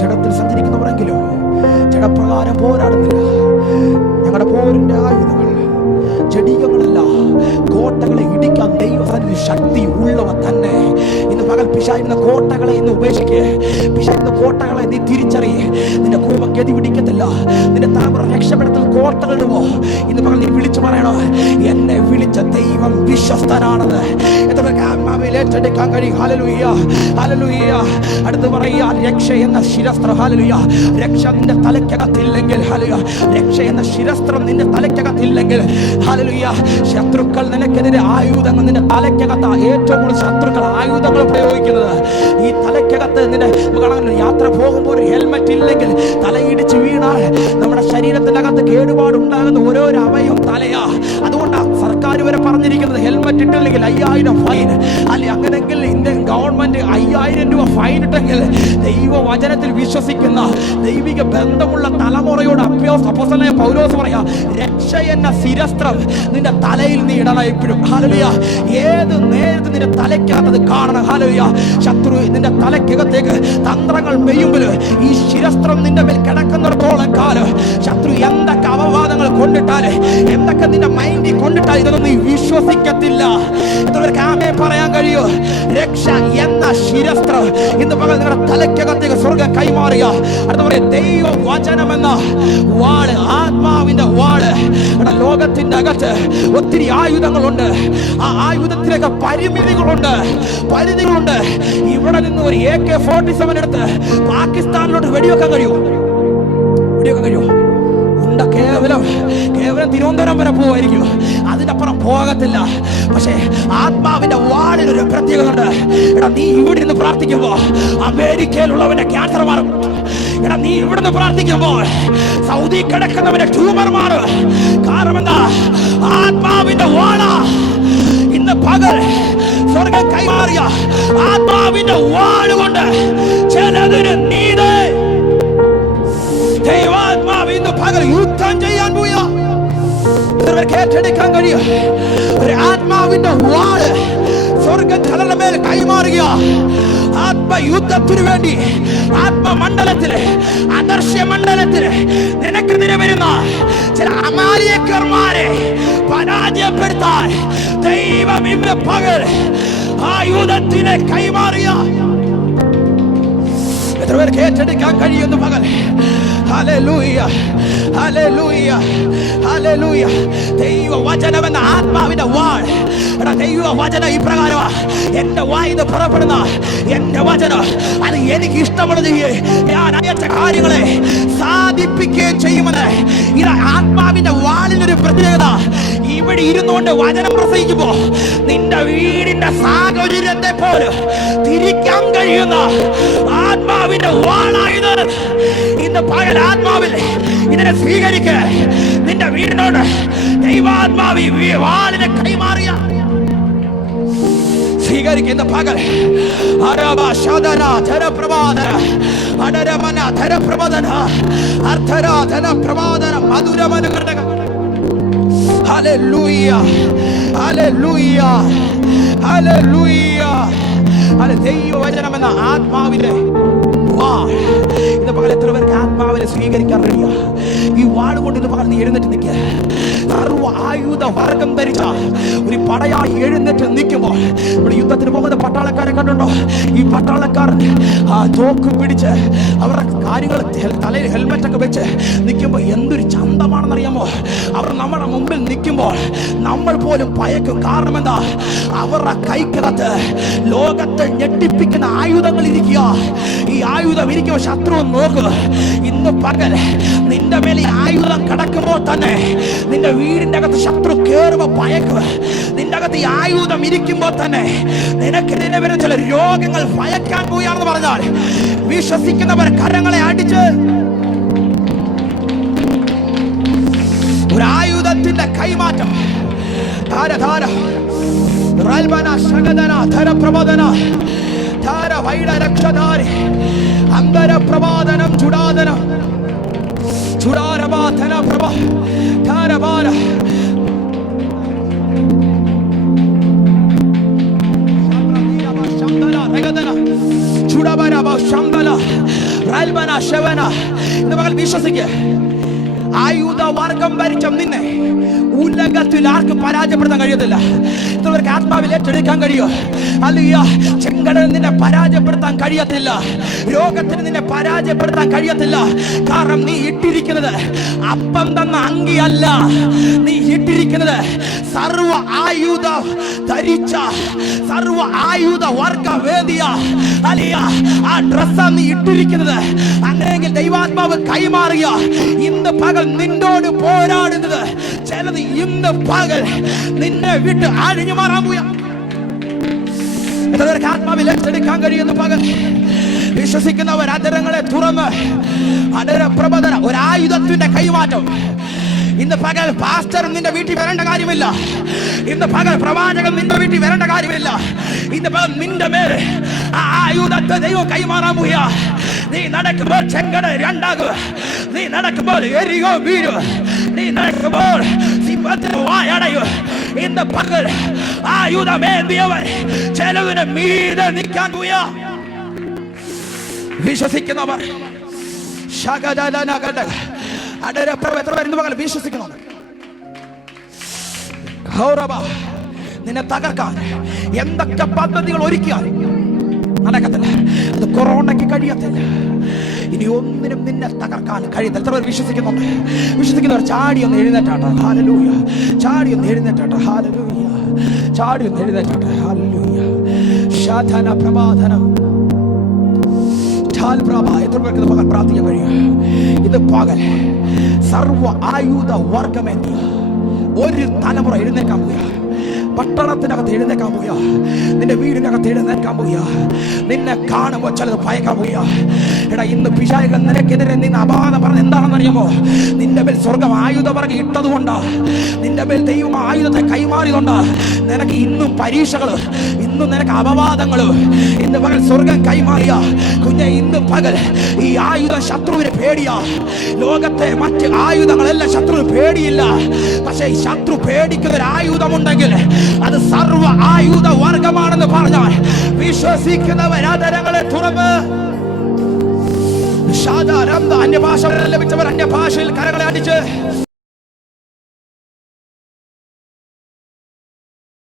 ജഡത്തിൽ സഞ്ചരിക്കുന്നവരെങ്കിലും ജഡപ്രകാരം പോരാടുന്നില്ല. ഞങ്ങളുടെ പോരിന്റെ ആയുധങ്ങൾ ജഡികങ്ങളല്ല, കോട്ടകളെ ഇടിക്കാൻ ദൈവസന്നിധി ശക്തി ഉള്ളവ തന്നെ. ഇന്ന് പകൽ പിശാചിന്റെ കോട്ടകളെ ഇന്ന് ഉപേക്ഷിക്കുക. പിശാചിന്റെ കോട്ടകളെ നീ തിരിച്ചറിയേ. നിന്റെ കുടുംബം ഗതി പിടിക്കത്തില്ല. നിന്റെ തലമുറ രക്ഷപ്പെടുത്തൽ കോട്ടകൾ ഇടുമോ? ഇന്ന് പകൽ നീ വിളിച്ചു പറയണോ, എന്നെ വിളിച്ച ദൈവം വിശ്വസ്തനാണെന്ന്. ആത്മാവിൽ ഏറ്റെടുക്കാൻ കഴിയും. Hallelujah hallelujah. അടുത്ത് പറയുക, രക്ഷ എന്ന ശിരസ്ത്രം. ഹല്ലേലൂയ. രക്ഷ നിന്റെ തലയ്ക്കകത്തില്ലെങ്കിൽ, ഹല്ലേലൂയ, രക്ഷ എന്ന ശിരസ്ത്രം നിന്റെ തലയ്ക്കകത്തില്ലെങ്കിൽ, ഹല്ലേലൂയ, ശത്രുക്കൾ നിനക്കെതിരെ ആയുധങ്ങൾ നിന്റെ തലയ്ക്കകത്ത്, ഏറ്റവും കൂടുതൽ ശത്രുക്കൾ ആയുധങ്ങൾ പ്രയോഗിക്കുന്നത് ഈ തലയ്ക്കകത്ത്. നിന്റെ യാത്ര പോകുമ്പോൾ ഒരു ഹെൽമെറ്റ് ഇല്ലെങ്കിൽ തലയിടിച്ച് വീണാൽ നമ്മുടെ ശരീരത്തിനകത്ത് കേടുപാടുണ്ടാകുന്ന ഓരോരോ അവയവം തലയാ. അതുകൊണ്ടാണ് സർക്കാർ വരെ പറഞ്ഞിരിക്കുന്നത് ഹെൽമെറ്റ് ഇട്ടില്ലെങ്കിൽ 5000 ഫൈൻ. അല്ലെ, അങ്ങനെങ്കിൽ ഇന്ത്യൻ ഗവൺമെന്റ് 5000 രൂപ ഫൈൻ ഇട്ടെങ്കിൽ ദൈവവചനത്തിൽ വിശ്വസിക്കുന്ന ദൈവിക ബന്ധമുള്ള തലമുറയോട് അപ്പോസ്തലനായ പൗലോസ് പറയാ, രക്ഷ എന്ന ശിരസ്ത്രം നിന്റെ തലയിൽ നീ ഇടണം എപ്പോഴും. ഹല്ലേലൂയ. ഏത് നേരത്ത് നിന്റെ തലയ്ക്കകത്ത് കാണണം. ഹല്ലേലൂയ. ശത്രു നിന്റെ തലയ്ക്കകത്തേക്ക് തന്ത്രങ്ങൾ മെയ്യുമ്പോൾ ഈ ശിരസ്ത്രം നിന്റെ മേൽ കിടക്കുന്നിടത്തോളം കാലം ശത്രു എന്തൊക്കെ അപവാദങ്ങൾ കൊണ്ടിട്ടാൽ, എന്തൊക്കെ നിന്റെ മൈൻഡിൽ കൊണ്ടിട്ടാൽ ഇതൊന്നും നീ വിശ്വസിക്കത്തില്ല. ഇതൊക്കെ ആമേ പറയാൻ കഴിയോ? രക്ഷ എന്ന ശിരസ്ത്രം ഇന്ന് പകൽ നിങ്ങളുടെ തലയ്ക്കകത്തേക്ക് സ്വർഗം കൈമാറിയ അടുത്ത പറയാം, ദൈവ വചനമെന്ന വാള്, ആത്മാവിന്റെ വാള്. ലോകത്തിന്റെ അകത്ത് ഒത്തിരി ആയുധങ്ങളുണ്ട്. ആ ആയുധത്തിലേക്ക് പരിധികളുണ്ട്. ഇവിടെ നിന്ന് ഒരു AK-47 എടുത്ത് പാകിസ്ഥാനിലോട്ട് വെടിവെക്കാൻ കഴിയുമോ? കേവലം തിരുവനന്തപുരം വരെ പോവായിരിക്കും, അതിനപ്പുറം പോകത്തില്ല. പക്ഷേ ആത്മാവിന്റെ വാളിനൊരു പ്രത്യേകത ഉണ്ട്. എടാ, നീ ഇവിടെ നിന്ന് പ്രാർത്ഥിക്കുമ്പോ അമേരിക്കയിലുള്ളവന്റെ ക്യാൻസർ മാറും. എടാ, നീ ഇവിടുന്ന് പ്രാർത്ഥിക്കുമ്പോൾ സൗദി കിടക്കുന്നവന്റെ ട്യൂമർ മാറും. കാരണം എന്താ? ആത്മാവിന്റെ വാള. ഇന്ന് പകൽ സ്വർഗം കൈമാറിയ ആത്മാവിന്റെ വാളുകൊണ്ട് ചിലതിന് നീതി ദൈവാത്മാവ് ഇന്ന് പകൽ യുദ്ധം ചെയ്യാൻ പോയ ഏറ്റെടുക്കാൻ കഴിയും. ഒരു ആത്മാവിന്റെ വാള് സ്വർഗം ചിലരുടെ മേൽ കൈമാറുക. ആത്മയുദ്ധത്തിനു വേണ്ടി ആത്മമണ്ഡലത്തില്, അദർശ്യ മണ്ഡലത്തില് നിനക്കെതിരെ വരുന്ന ചില അമാലിയക്കാരെ പരാജയപ്പെടുത്താൻ ദൈവം ഇന്ന് പകൽ ആയുധത്തിനെ കൈമാറിയ എത്ര പേർക്ക് ഏറ്റെടുക്കാൻ കഴിയുന്നു പകൽ? ഹല്ലേലൂയ ഹല്ലേലൂയ ഹല്ലേലൂയ. ദൈവവചനമെന്ന ആത്മാവിന്റെ വാൾ. ദൈവവചനം ഇപ്രകാരമാ, എന്റെ വായിന്ന് പുറപ്പെടുന്ന എന്റെ വചനം അത് എനിക്ക് ഇഷ്ടമുള്ളത് ഞാൻ അയച്ച കാര്യങ്ങളെ സാധിപ്പിക്കുകയും ചെയ്യുമെന്ന്. ഇത് ആത്മാവിന്റെ വാളിനൊരു പ്രത്യേകത. ഇവിടെ ഇരുന്നുകൊണ്ട് വചനം പ്രസംഗിക്കുമ്പോ നിന്റെ വീടിന്റെ സാഹചര്യത്തെ പോലും തിരിക്കാൻ കഴിയുന്ന ആത്മാവിന്റെ വാളായത് ഇന്ന് പകൽ ആത്മാവിൽ ഇതിനെ സ്വീകരിക്ക. നിന്റെ വീടിനോട് ദൈവാത്മാവി വാളിനെ കൈമാറിയ സ്വീകരിക്കുന്ന പകൽ ദൈവവചനമെന്ന ആത്മാവിന്റെ ഇന്ന് പകൽ എത്ര പേർക്ക് ആത്മാവിനെ സ്വീകരിക്കാൻ കഴിയുക? ഈ വാളുകൊണ്ട് ഇന്ന് പകൽ നീ എഴുന്നേറ്റ് നിൽക്കുക. സർവ്വ ആയുധ വർഗം ധരിച്ച ഒരു പടയായി എഴുന്നേറ്റ് നിൽക്കുമ്പോൾ ഇവിടെ യുദ്ധത്തിന് പോകുന്ന പട്ടാളക്കാരെ കണ്ടുണ്ടോ? ഈ പട്ടാളക്കാരൻ തോക്ക് പിടിച്ച് അവരുടെ കാര്യങ്ങൾ തലയിൽ ഹെൽമെറ്റൊക്കെ വെച്ച് നിൽക്കുമ്പോൾ എന്തൊരു ചന്തമാണെന്നറിയാമോ? അവർ നമ്മുടെ മുമ്പിൽ നിൽക്കുമ്പോൾ നമ്മൾ പോലും ഭയക്കും. കാരണം എന്താ? അവരുടെ കൈക്കകത്ത് ലോകത്തെ ഞെട്ടിപ്പിക്കുന്ന ആയുധങ്ങൾ ഇരിക്കുക. ഈ ആയുധം ഇരിക്കുമ്പോൾ ശത്രു നോക്കുക. ഇന്ന് പകൽ നിന്റെ മേലെ ആയുധം കിടക്കുമ്പോൾ തന്നെ നിന്റെ വീടിന്റെ അകത്ത് ശത്രു കയറുമ്പോ ഭയക്കുക. നിന്റെ അകത്ത് ഈ ആയുധം ഇരിക്കുമ്പോൾ തന്നെ നിനക്ക് നിന്നെ വരുന്ന ചില രോഗങ്ങൾ ഭയക്കാൻ പോയാണെന്ന് പറഞ്ഞാൽ വിശ്വസിക്കുന്നവർ കരങ്ങളെ അടിച്ച് ഒരു ആയുധത്തിന്റെ കൈമാറ്റം. ധാര ധാര റൽബന ശഗദന ധര പ്രബോധന ധാര വൈഡ രക്ഷധാരി അന്തര പ്രബോധനം ചുടാദനം ചുടാരബാധന പ്രഭ ധാരബാര വിശ്വസിക്കുക. ആയുധ വർഗം ഭരിച്ച നിന്നെ ഉലകത്തിൽ ആർക്കും പരാജയപ്പെടുത്താൻ കഴിയത്തില്ല. ഇത്രവർക്ക് ആത്മാവിൽ ഏറ്റെടുക്കാൻ കഴിയോ? അല്ലയ്യ, ചെങ്കടൽ നിന്നെ പരാജയപ്പെടുത്താൻ കഴിയത്തില്ല. രോഗത്തിന് നിന്നെ പരാജയപ്പെടുത്താൻ കഴിയത്തില്ല. കാരണം നീ ഇട്ടിരിക്കുന്നത് അപ്പം തന്ന അങ്കിയല്ല. നീ ഇട്ടിരിക്കുന്നത് സർവ ആയുധ ധരിച്ച സർവ ആയുധ വർഗ വേദിയ. അല്ലയ്യ, ആ ഡ്രസ്സാ നീ ഇട്ടിരിക്കുന്നത്. അങ്ങനെയെങ്കിൽ ദൈവാത്മാവ് കൈമാറിയ ഇന്ന് പകൽ നിന്നോട് പോരാടുന്നത് ചിലത് ഇന്ന് പകൽ നിന്നെ വിട്ട് അഴിഞ്ഞു മാറാൻ പോയ ആത്മാവിൽ ഏറ്റെടുക്കാൻ കഴിയുന്ന പകൽ വിശ്വസിക്കുന്നവർ അധരങ്ങളെ തുറന്ന് അധര പ്രബോധന ഒരു ആയുധത്തിന്റെ കൈമാറ്റം. ഇന്ന് പകൽ പാസ്റ്റർ നിന്റെ വീട്ടിൽ വരേണ്ട കാര്യമില്ല. ഇന്ന് പകൽ പ്രവാചകൻ നിന്റെ വീട്ടിൽ വരേണ്ട കാര്യമില്ല. ഇന്ന് പകൽ നിന്റെ മേൽ ആ ആയുധത്തെ ദൈവം കൈമാറാൻ പോയ. നീ നടക്കുമ്പോൾ ചെങ്കട രണ്ടാകുക. നീ നടക്കുമ്പോൾ എരിയോ വീഴു. നീ നടക്കുമ്പോൾ സിംഹത്തിന് വായടയു. ഇന്ന് പകൽ ആയുധമേന്തിയവൻ ചെലവിന് മീതെ നിൽക്കാൻ പോയ വിശ്വസിക്കുന്നവർ വിശ്വസിക്കണം. നിന്നെ തകർക്കാൻ എന്തൊക്കെ പദ്ധതികൾ ഒരുക്കിയാൽ നടക്കത്തില്ല. അത് കൊറോണയ്ക്ക് കഴിയത്തില്ല. ഇനി ഒന്നിനും നിന്നെ തകർക്കാൻ കഴിയത്തില്ല. എത്ര പേർ വിശ്വസിക്കുന്നുണ്ട്? വിശ്വസിക്കുന്നവർ ചാടിയൊന്ന് എഴുന്നേറ്റാട്ടെ. ഹല്ലേലൂയ. ചാടിയൊന്ന് എഴുന്നേറ്റാട്ടെ. ഹല്ലേലൂയ. ചാടിയൊന്ന് എഴുന്നേറ്റാട്ടെ. ഹല്ലേലൂയ. ശാധന പ്രബോധനം എത്ര പേർക്ക് പകൽ പ്രാർത്ഥിക്കാൻ കഴിയും? ഇത് പകൽ സർവ ആയുധ വർഗമേന്തിയ ഒരു തലമുറ എഴുന്നേക്കാൻ പോയ. പട്ടണത്തിനകത്ത് എഴുന്നേക്കാൻ പോയ. നിന്റെ വീടിനകത്ത് എഴുന്നേക്കാൻ പോയ. നിന്നെ കാണുമ്പോൾ ചിലത് ഭയക്കാൻ പോയ. എടാ, ഇന്ന് പിശാചുകൾ നിനക്കെതിരെ നിന്ന് അപാത പറഞ്ഞ എന്താണെന്ന് അറിയാമോ? നിന്റെ മേൽ സ്വർഗം ആയുധവർഗം ഇട്ടതുകൊണ്ടാ. നിന്റെ മേൽ ദൈവം ആയുധത്തെ കൈമാറിയതുകൊണ്ടാ നിനക്ക് ഇന്നും പരീക്ഷകള്, ഇന്നും നിനക്ക് അപവാദങ്ങള്. ഇന്ന് പകൽ സ്വർഗം കൈമാറിയ കുഞ്ഞെ, ഇന്ന് പകൽ ഈ ആയുധം ശത്രുവിന് പേടിയാ. ലോകത്തെ മറ്റ് ആയുധങ്ങളെല്ലാം ശത്രുവിന് പേടിയില്ല. പക്ഷെ ഈ ശത്രു പേടിക്കുന്ന ഒരു ആയുധമുണ്ടെങ്കിൽ അത് സർവ ആയുധ വർഗമാണെന്ന് പറഞ്ഞാൽ വിശ്വസിക്കുന്നവർ ആദരങ്ങളെ തുറന്ന് അന്യഭാഷ ലഭിച്ചവർ അന്യഭാഷയിൽ കരങ്ങളെ അടിച്ച്